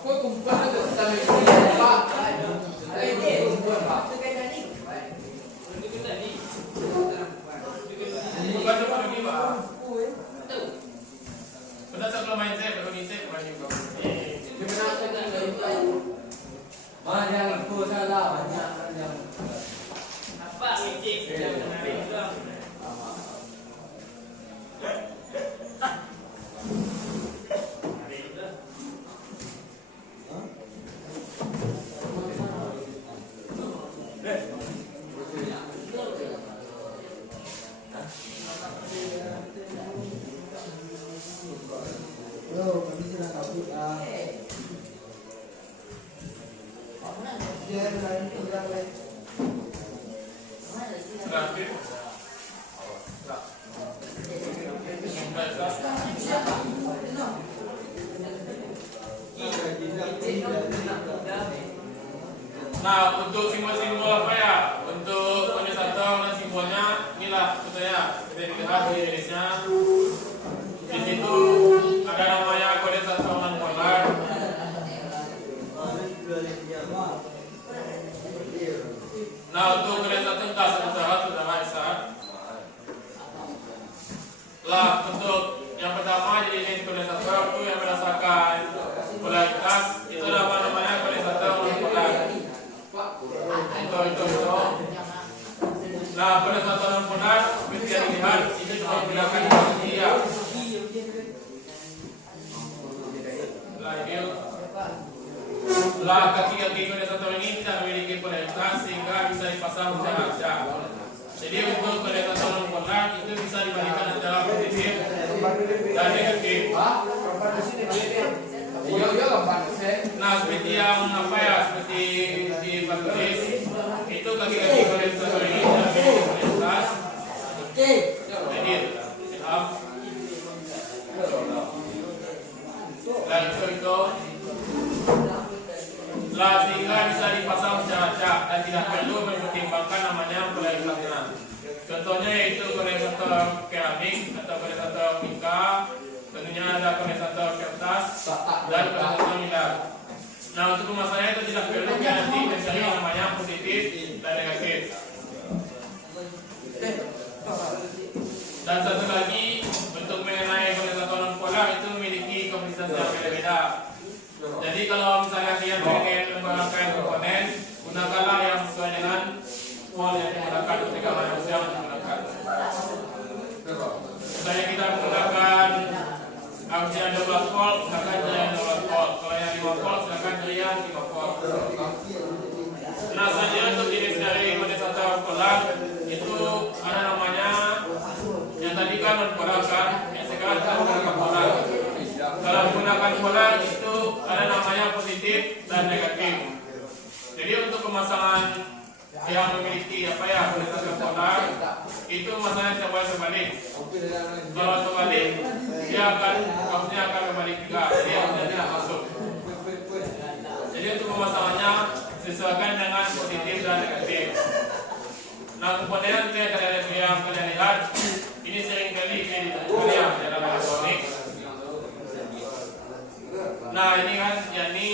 Kau kumpul ada sampai ni pak. Ini kumpul pak. Bukan tu kalau ni pak. Pada tak kalau main saya, kalau ni saya main juga. Banyak aku salah banyak yang. Apa ngecek? Yo, kami sudah tahu Dia lain tidak lain. Terakhir. Nah, untuk simbol-simbol apa ya? Untuk kondensator dan simbolnya inilah contohnya. Kita lihat di Indonesia. Di situ ada namanya kondensator non polar. Nah, untuk kondensator gas usaha sudah besar. Lah, untuk yang pertama jadi jenis kondensator itu yang berdasarkan polaritas itu namanya kondensator non polar. Itu. Nah, kondensator non polar seperti yang dilihat ini cuma menggunakan media. Lah, kaki-kaki kondensator ini tidak memiliki polaritas sehingga bisa dipasang secara acak. Jadi untuk kondensator non polar itu bisa dibandingkan antara positif dan negatif. Nah, seperti yang apa ya, seperti di Bangladesh itu kaki-kaki kondensator ini tidak memiliki polaritas. Jadi, dan itu lah sehingga bisa dipasang secara acak dan tidak perlu mempertimbangkan namanya polaritasnya. Contohnya yaitu kondensator keramik atau kondensator mika, tentunya ada kondensator kertas dan kondensator mineral. Nah, untuk pemasangannya itu tidak perlu nanti mencari namanya positif dan negatif. Dan satu lagi untuk mengenai kondensator non polar itu memiliki konsistensi yang berbeda. Jadi kalau misalnya dia pengen menggunakan komponen, gunakanlah yang sesuai dengan wall yang digunakan ketika manusia menggunakan. Misalnya kita menggunakan armjain 12 volt, silakan jaring 12 volt. Kalau yang 5 volt, silakan jaring 5 volt. Nah, saja untuk jenis dari kondensator polar itu ada namanya yang tadi kan non polar kan, yang sekarang kita menggunakan polar. Kalau menggunakan polar itu ada namanya positif dan negatif. Jadi untuk pemasangan yang memiliki apa ya kondensator polar itu pemasangan tidak boleh terbalik. Kalau terbalik dia akan arusnya akan berbalik juga. Jadi arusnya tidak masuk. Jadi untuk pemasangannya sesuaikan dengan positif dan negatif. Nah, komponen yang kalian lihat ini seringkali ditemukan ya dalam elektronik. Nah, ini kan yakni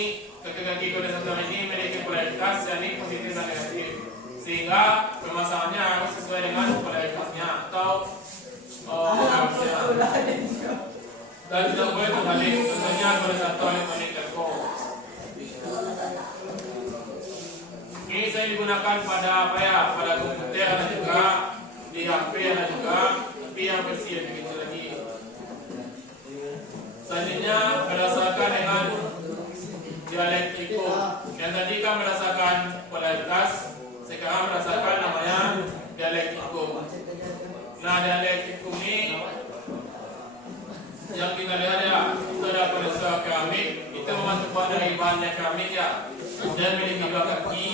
kaki-kaki kondensator ini memiliki polaritas yakni positif dan negatif. Sehingga pemasangannya harus sesuai dengan polaritasnya atau arusnya. Dan tidak boleh terbalik. Contohnya kondensator elektronik telco. Ini saya digunakan pada apa ya? Pada komputer dan juga di HP dan juga tapi yang bersih begitu lagi. Selanjutnya berdasarkan dengan dialektrikum. Yang tadi kan berdasarkan polaritas, sekarang berdasarkan namanya dialektrikum. Nah, dialektrikum ini yang kita lihat ya, itu ada kondensator keramik, itu memang terbuat dari bahannya keramik ya, dan memiliki dua kaki.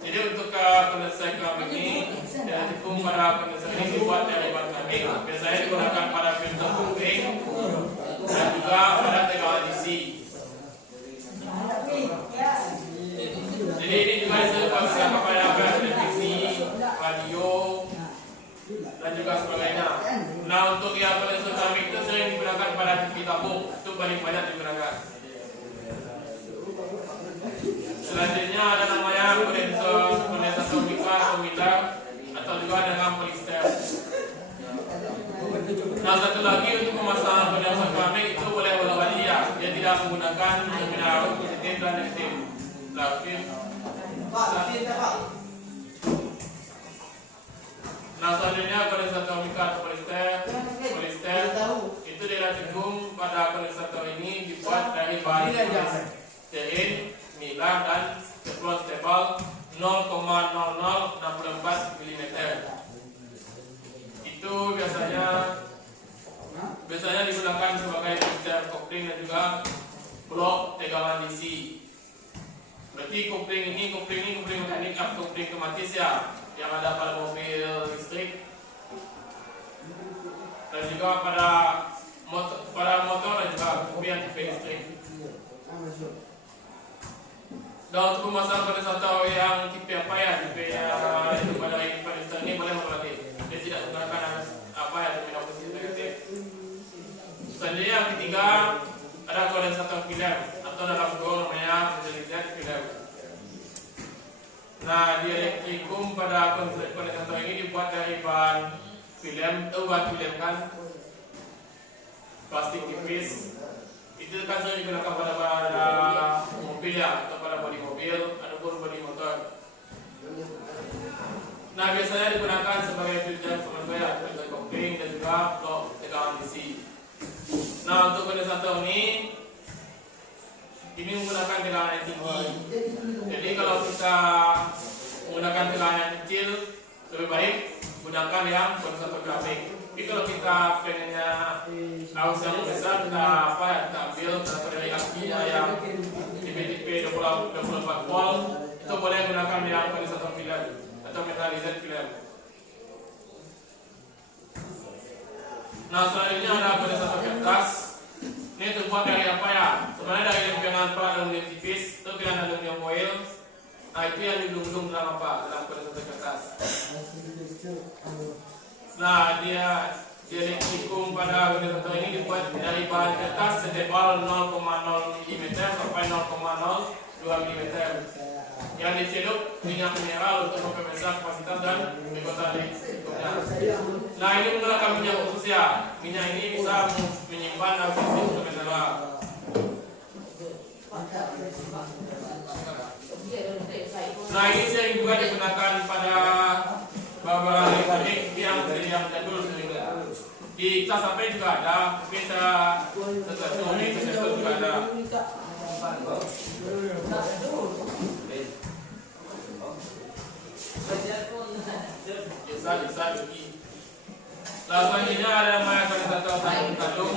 Jadi untuk kondensator keramik ini, dialektrikum pada kondensator ini dibuat dari bahan keramik. Biasanya digunakan pada filter kupling dan juga pada tegangan DC. Jadi ini juga disebut pada televisi, radio, dan juga sebagainya. Nah, untuk yang kondensator keramik itu sering digunakan pada TV tabung, itu paling banyak digunakan. Selanjutnya ada namanya kondensator mika atau mitar atau juga dengan polister. Nah, satu lagi untuk pemasangan kondensator keramik itu boleh bolak-balik ya, dia tidak menggunakan terminal positif dan negatif. Nah, selanjutnya kondensator mika atau polister itu dialektrikum pada kondensator ini dibuat dari bahan polisterin, nilai dan teflon stable 0,0 0,0064 mm. Itu biasanya digunakan sebagai filter kopling dan juga blok tegangan DC. Berarti kopling ini kopling mekanik atau kopling otomatis ya, yang ada pada mobil listrik dan juga pada motor dan juga kopling yang tipe listrik. Dan untuk memasang kondensator yang tipe apa ya, tipe itu pada kondensator ini boleh menggunakan. Dia tidak menggunakan apa ya, terminal positif negatif. Selanjutnya yang ketiga ada kondensator film atau dalam kurung namanya metalized film. Nah, di elektrikum pada kondensator ini dibuat dari bahan film kan, plastik tipis. Itu kan sering digunakan pada mobil ya, atau pada bodi mobil ataupun bodi motor. Nah, biasanya digunakan sebagai filter sementara, filter kopling dan juga blok tegangan DC. Nah, untuk kondensator ini menggunakan tegangan yang tinggi. Jadi kalau kita menggunakan tegangan yang kecil, lebih baik gunakan yang kondensator grafik. Tapi kalau kita pengennya arus yang besar, kita ambil dari akinya yang tipe 24 volt, itu boleh gunakan yang kondensator film atau metalized film. Nah, selanjutnya ada kondensator kertas. Ini terbuat dari apa ya? Sebenarnya dari lempengan pelat aluminium tipis, itu pilihan aluminium foil. Nah, itu yang dilung-lung dalam apa? Dalam kondensator kertas. Nah, dia elektrikum pada kondensator ini dibuat dari bahan kertas setebal 0,0 mm sampai 0,02 mm yang dicelup minyak mineral untuk memperbesar kapasitas dan kekuatan elektriknya. Nah, ini menggunakan minyak khusus ya. Minyak ini bisa menyimpan arus listrik sementara. Nah, ini sering juga digunakan pada barang elektronik yang jadul sehingga di tas HP juga ada, mungkin sesuatu juga ada. Bisa begini. Lalu selanjutnya ada namanya kondensator talung.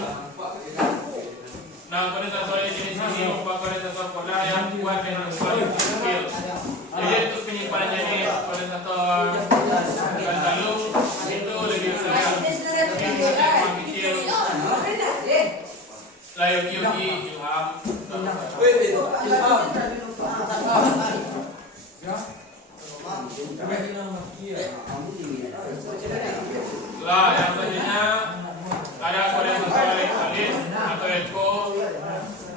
Nah, kondensator jenis ini merupakan kondensator pola yang dibuat dengan bahan kecil. Jadi untuk penyimpanannya ini kondensator talung itu lebih besar, kecil. Yogi Ilham. Lah, yang selanjutnya ada kondensator elektrolit atau eco.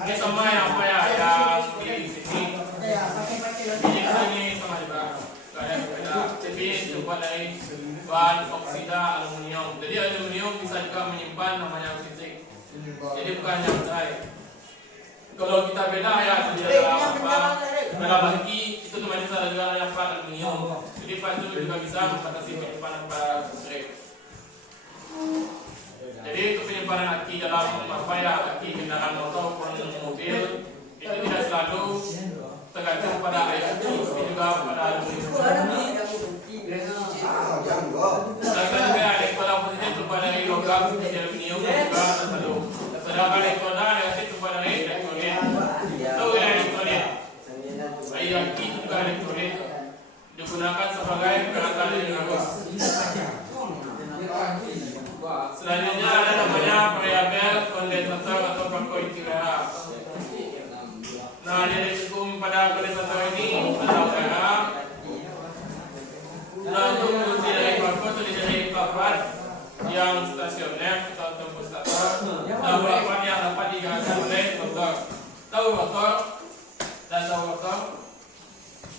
Ini sama yang apa ya? Yang di sini. Ini sama juga. Kayak beda. Tapi terbuat dari bahan oksida aluminium. Jadi aluminium bisa juga menyimpan namanya listrik. Jadi bukan yang dry. Kalau kita beda ya di dalam bangki itu otomatis ada juga yang plat aluminium. Jadi plat itu juga bisa membatasi penyimpanan pada listrik. Jadi untuk penyimpanan aki dalam aki kendaraan motor maupun mobil itu tidak selalu tergantung pada air aki, tapi juga pada aluminium. Dan juga elektroda positif terbuat dari logam seperti aluminium dan juga tantalum. Sedangkan elektroda negatif terbuat dari elektrolit. Tahu ya elektrolit? Air aki itu juga elektrolit. Digunakan sebagai peralatan yang bagus. Selanjutnya ada namanya variabel kondensator atau faktor integral. Nah, di elektrikum pada kondensator ini ada udara. Nah, untuk fungsi dari faktor terdiri dari papat yang stasioner atau termostator dan papat yang dapat digerakkan oleh motor. Tahu motor dan tahu motor?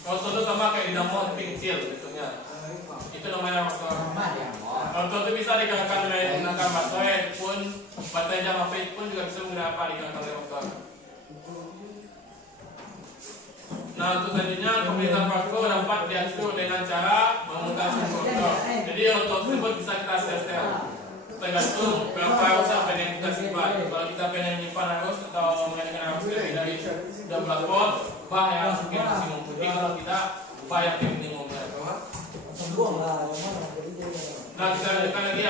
Motor itu sama kayak dinamo tapi kecil bentuknya. Itu namanya motor. Motor itu bisa digerakkan oleh menggunakan baterai pun baterai jam HP pun juga bisa menggunakan digerakkan oleh motor. Nah, untuk selanjutnya komputer faktor dapat diatur dengan cara memutar motor. Jadi motor tersebut bisa kita setel. Tergantung berapa arus yang pengen kita simpan. Kalau kita pengen menyimpan arus atau mengalihkan arus lebih dari 12 volt, bah yang mungkin maksimum putih. Kalau kita bah yang minimumnya.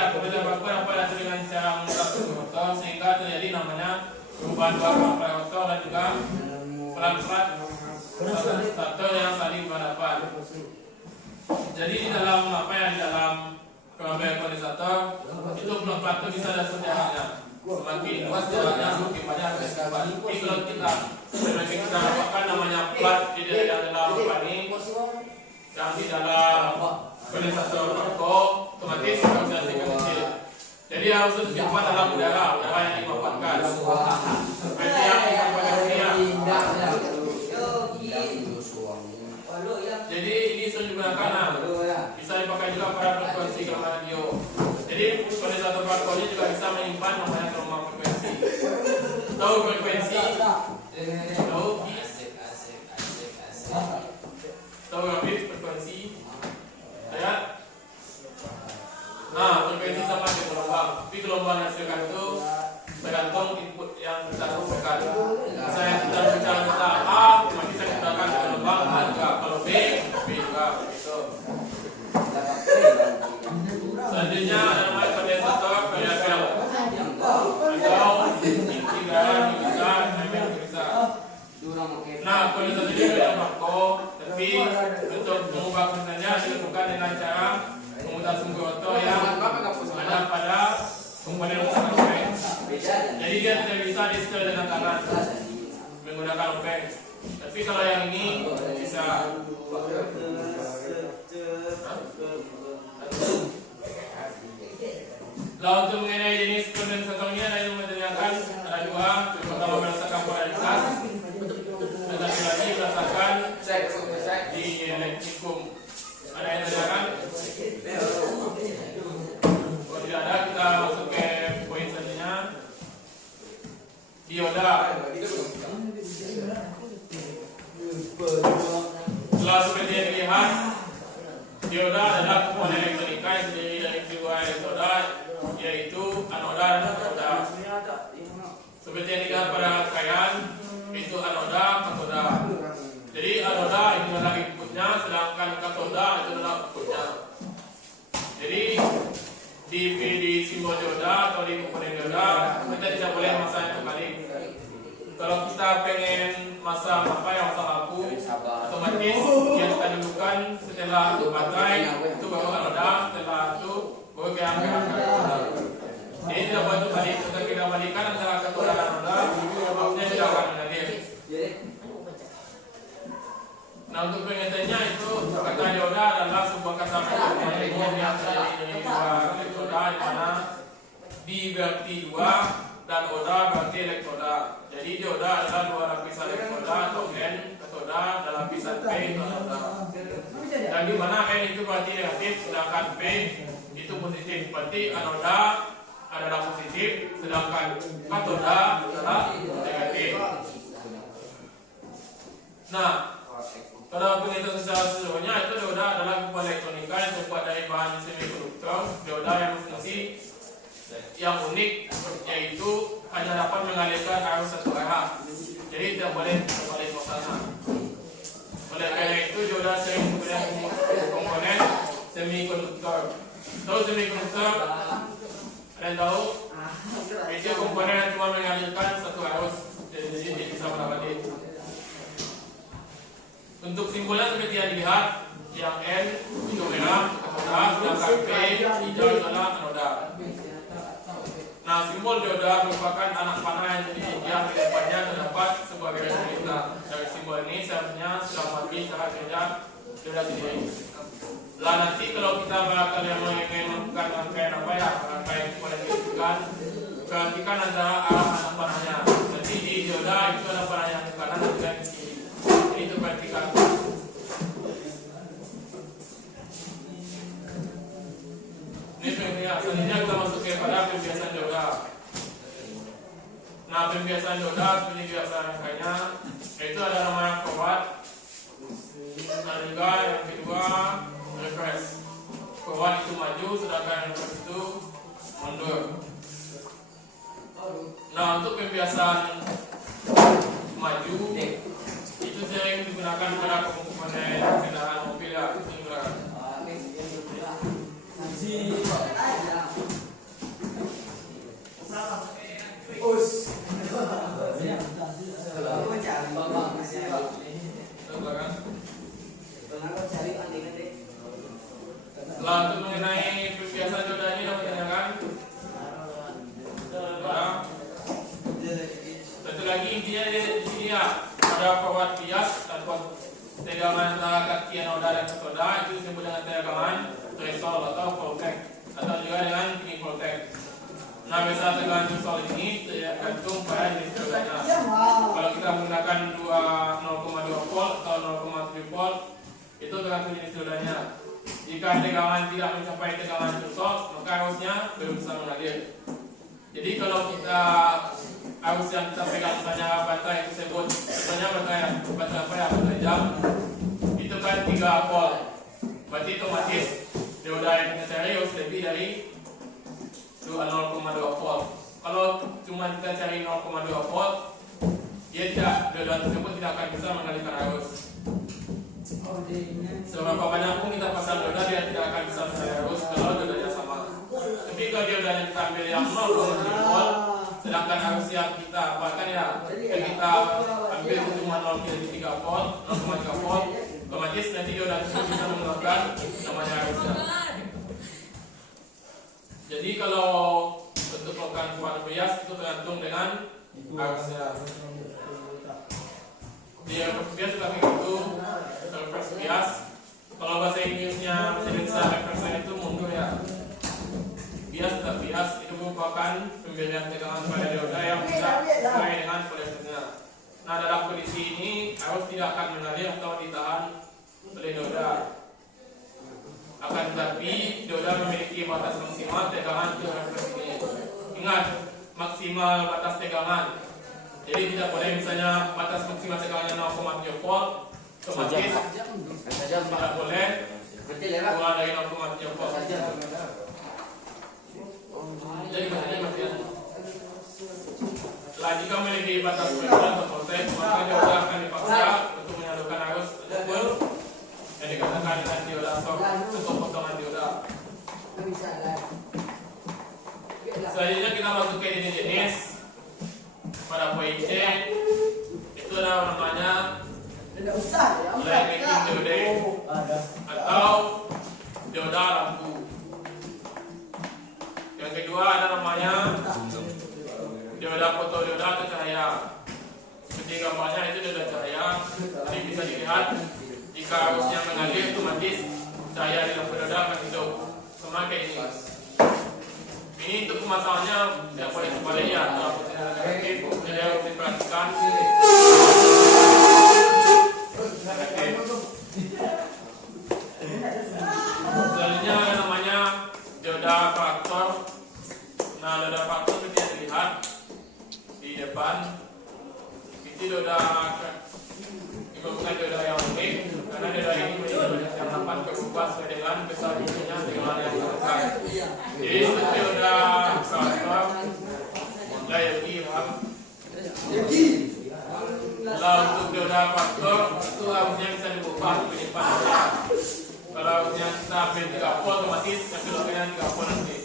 pada kebetulan bakul dapat diatur dengan cara memutar sumbu rotor sehingga terjadi namanya perubahan dua rangkaian rotor dan juga peran-peran stator yang saling berhadapan. Jadi di dalam di dalam rangkaian kondensator itu pelan-pelan itu bisa ada jaraknya. Semakin luas jaraknya semakin banyak keseimbangan. Tapi kalau kita dapatkan namanya plat di dalam ini yang di dalam kondensator bakul otomatis bisa kecil. Jadi harus tersimpan dalam udara yang dimanfaatkan. Berarti yang dimanfaatkan jadi ini sudah digunakan bisa dipakai juga pada frekuensi gelombang radio. Jadi kondensator bakul juga bisa menyimpan namanya gelombang frekuensi. Tahu frekuensi? Tahu tahu habis frekuensi? Ya. Frekuensi sama dengan gelombang. Tapi gelombang yang hasilkan itu tergantung input yang kita gunakan. Saya kita bicara tentang A, maka kita gunakan gelombang A juga. Kalau B juga begitu. Selanjutnya ada namanya kondensator variabel atau integral bisa. Nah, kondensator ini beda bakul, tapi untuk mengubah kondensatornya dilakukan dengan cara memutar sumbu rotor yang ada pada komponen openg. Jadi dia tidak bisa di-setel dengan tangan menggunakan openg. Tapi kalau yang ini bisa. Lalu untuk mengenai jenis kondensatornya ada yang menanyakan ada dua. Pertama berdasarkan polaritas, dan satu lagi berdasarkan di elektrikum. Ada yang menanyakan? Kalau tidak ada kita masuk ke poin selanjutnya. Dioda. Setelah seperti yang dilihat, dioda adalah komponen elektronika yang terdiri dari dua elektroda, yaitu anoda dan katoda. Seperti yang dilihat pada rangkaian, itu anoda, katoda. Jadi anoda itu adalah inputnya, sedangkan katoda itu adalah outputnya. Jadi di simbol dioda atau di komponen dioda kita tidak boleh masang yang terbalik. Kalau kita pengen masang masa lampu, otomatis yang kita dudukkan setelah baterai itu baru anoda, setelah itu baru ke angka. Jadi tidak boleh terbalik. Kita tidak balikkan antara katoda dan anoda, maksudnya tidak akan menarik. Nah, untuk pengertiannya itu kata dioda adalah sebuah kata yang terjadi dari dua elektroda di mana di berarti dua dan oda berarti elektroda. Jadi dioda adalah dua lapisan elektroda atau N, katoda dan lapisan P itu anoda. Dan di mana N itu berarti negatif sedangkan P itu positif. Berarti anoda adalah positif sedangkan katoda adalah negatif. Nah, pada penghitungan secara seluruhnya itu dioda adalah komponen elektronika yang terbuat dari bahan semikonduktor. Dioda yang berfungsi yang unik yaitu hanya dapat mengalirkan arus satu arah. Jadi tidak boleh berbalik ke sana. Oleh karena itu dioda sering menggunakan komponen semikonduktor. Tahu semikonduktor? Ada yang tahu? Itu komponen yang cuma mengalirkan satu arus. Jadi bisa berbalik. Untuk simbolnya seperti yang dilihat, yang N itu merah, katoda, sedangkan P hijau adalah anoda. Nah, simbol dioda merupakan anak panah yang di depannya terdapat sebuah garis lintang. Dari simbol ini seharusnya sudah mati saat kerja dioda sendiri. Lah nanti kalau kita bakal yang melakukan rangkaian rangkaian komponen listrik, perhatikan antara arah anak panahnya. Jadi di dioda itu anak panahnya ke kanan dan ke kiri. Itu perhatikan. Ini selanjutnya kita masuk kepada pembiasan dioda. Nah, pembiasan dioda seperti biasa rangkaiannya itu ada namanya forward dan juga yang kedua reverse. Forward itu maju sedangkan reverse itu mundur. Nah, untuk pembiasan maju itu sering digunakan pada komponen kendaraan mobil ya, Nah, untuk mengenai perhiasan dioda ini dapat ditanyakan. Nah, satu lagi intinya di sini ya ada forward bias dan tegangan antara kaki anoda dan katoda itu disebut dengan tegangan threshold atau voltage atau juga dengan tinggi voltage. Nah, biasa tegangan threshold ini tergantung pada jenis diodanya. Kalau kita menggunakan 0,2 volt atau 0,3 volt itu tergantung jenis diodanya. Jika tegangan tidak mencapai tegangan threshold, maka arusnya belum bisa mengalir. Jadi kalau kita arus yang kita pegang misalnya baterai tersebut, misalnya baterai apa ya, baterai jam, itu kan 3 volt. Berarti otomatis dioda yang kita cari harus lebih dari 0,2 volt. Kalau cuma kita cari 0,2 volt, dioda tersebut tidak akan bisa mengalirkan arus. Seberapa banyak pun kita pasang dioda, dia tidak akan bisa mengalir arus kalau diodanya sama. Tapi kalau diodanya kita ambil yang 0,3 volt, sedangkan arus yang kita apakan ya, kita ambil cuma 0,3 volt, 0,3 volt, otomatis nanti dioda tersebut bisa mengeluarkan namanya arusnya. Jadi kalau untuk melakukan forward bias itu tergantung dengan arusnya. Dia bias juga kayak gitu, reverse bias. Kalau bahasa Inggrisnya reverse itu mundur ya. Bias tetap bias itu merupakan pemberian tegangan pada dioda yang bisa sesuai dengan voltasenya. Nah, dalam kondisi ini arus tidak akan mengalir atau ditahan oleh dioda. Akan tetapi dioda memiliki batas maksimal tegangan ke referensi ini. Ingat, maksimal batas tegangan. Jadi tidak boleh misalnya batas maksimal tegangannya 0,3 volt, otomatis tidak boleh kurang dari 0,3 volt. Jadi maksudnya maksudnya lah jika melebihi batas tegangan atau voltage, maka dioda akan dipaksa untuk menyalurkan arus ataupun yang dikatakan dengan dioda stop potongan dioda. Selanjutnya kita masuk ke jenis pada poin C, itu adalah namanya light diode atau dioda lampu. Yang kedua ada namanya dioda fotodioda atau cahaya. Seperti gambarnya itu dioda cahaya. Tadi bisa dilihat jika arusnya mengalir, otomatis cahaya di lampu dioda akan hidup. Sama kayak ini. Ini untuk pemasangannya tidak boleh kembali ya, atau negatif. Jadi harus diperhatikan. Selanjutnya ada namanya dioda faktor. Nah, dioda faktor seperti yang dilihat di depan. Itu dioda ini bukan dioda yang unik, karena dioda ini yang dapat berubah sesuai dengan besar fungsinya dengan yang digunakan. Jadi untuk dioda faktor mulai paham. Kalau untuk dioda faktor itu harusnya bisa diubah penyimpanan. Kalau harusnya kita ambil 3 volt, otomatis nanti lokalnya 3 volt nanti.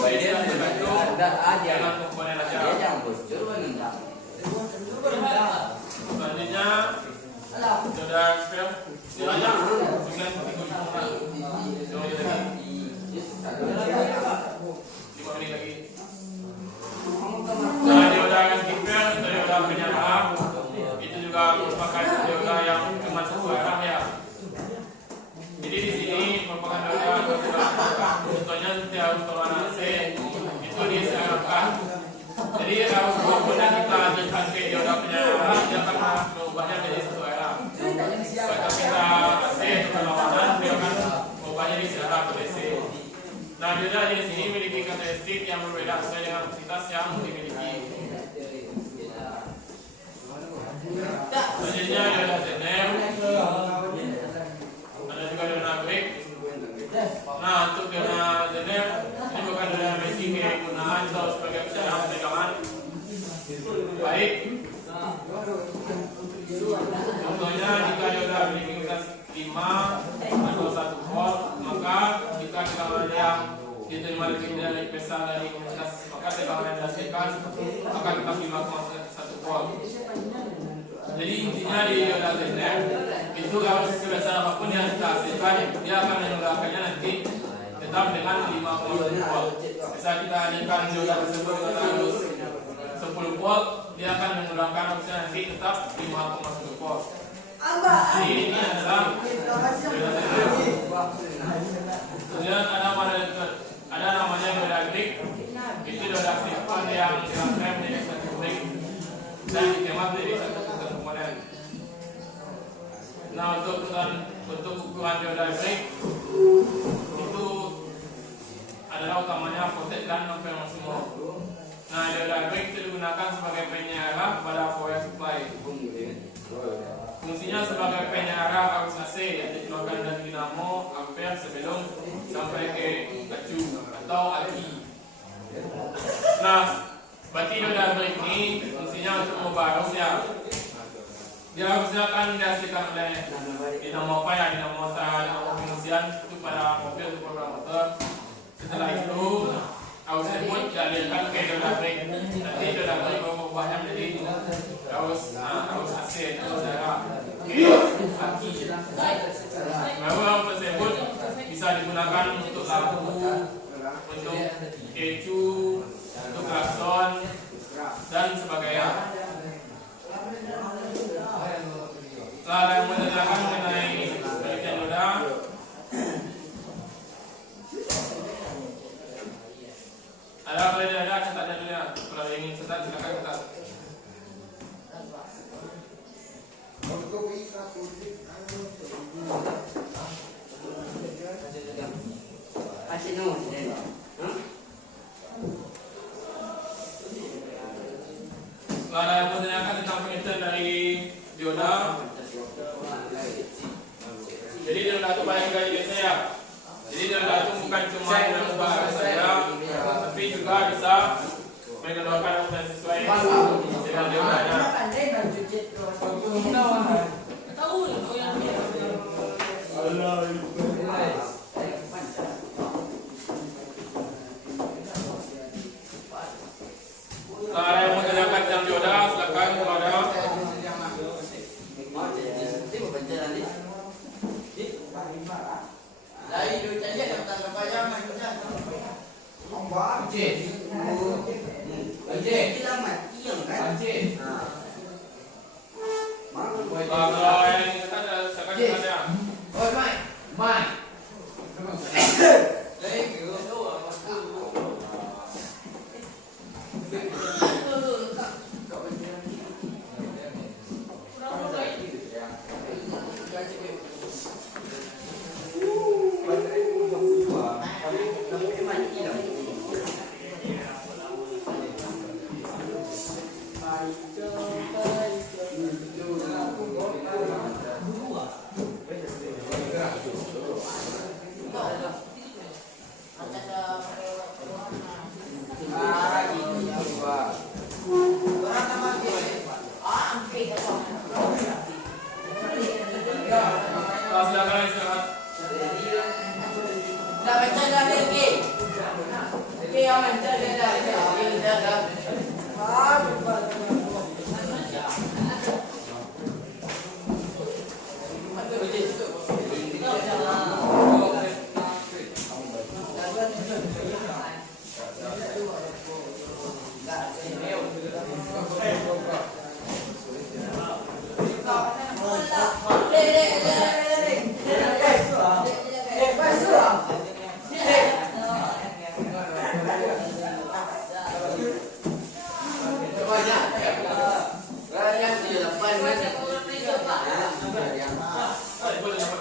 Baik, dia tergantung dengan komponen aja. Selanjutnya dioda film silanya dengan 5 menit lagi. Nah, dioda anti-flare atau dioda penyala itu juga merupakan dioda yang cuma satu arah ya. Jadi di sini merupakan dioda contohnya seperti arus toleransi itu diarahkan. Jadi arus komponen kita alihkan ke dioda penyala, dia akan mengubahnya menjadi satu arah. Jika kita AC atau perlawanan, dia akan mengubahnya di arah ke DC. Nah, dioda jenis ini memiliki karakteristik yang berbeda sesuai dengan kapasitas yang dimiliki. Selanjutnya dioda zener, ada juga dioda break. Nah, untuk dioda zener ini bukan dioda memiliki kegunaan atau sebagai pegangan. Baik. Contohnya jika dioda memiliki voltas 5 atau 1 volt, maka jika tegangan yang diterima lebih besar dari komunitas, maka tegangan yang dihasilkan akan tetap 5,1 volt. Jadi intinya di dioda zener itu harus sebesar apapun yang kita hasilkan, dia akan mengeluarkannya nanti tetap dengan 5,1 volt. Bisa kita alihkan dioda tersebut dengan arus 10 volt, dia akan mengeluarkan arusnya nanti tetap 5,1 volt. Jadi ini adalah dioda tersebut. Kemudian ada namanya dioda grid. Itu dioda aktifan yang dirangkai menjadi satu grid dan dikemas menjadi satu komponen. Nah, untuk ukuran dioda grid itu adalah utamanya voltage dan ampere maksimum. Nah, dioda grid itu digunakan sebagai penyarah pada power supply. Fungsinya sebagai penyarah arus AC yang dikeluarkan dari dinamo ampere sebelum sampai ke acu atau aki. Nah, berarti dioda grid ini fungsinya untuk mengubah arusnya. Dia harusnya akan dihasilkan oleh dinamo apa ya, dinamo motor, dinamo pengisian itu pada mobil atau pada motor. Setelah itu arus tersebut dialirkan ke dioda grid. Nanti dioda grid mengubahnya menjadi arus AC atau darah. Aki. Baru arus tersebut bisa digunakan untuk lampu, untuk kecu, untuk klakson dan sebagainya. Setelah ada yang menjelaskan mengenai penelitian dioda, ada penelitian dioda, catatnya dulu ya. Kalau ingin catat silakan catat. Setelah ada yang menjelaskan tentang penelitian dari dioda, jadi dioda itu banyak sekali biasa ya. Jadi dioda itu bukan cuma mengubah arus saja, tapi juga bisa mengeluarkan arus yang sesuai dengan diodanya. Setelah ada yang menjelaskan tentang dioda, silakan kepada kalau yang ingin catat, silakan catat ya. Boleh dapat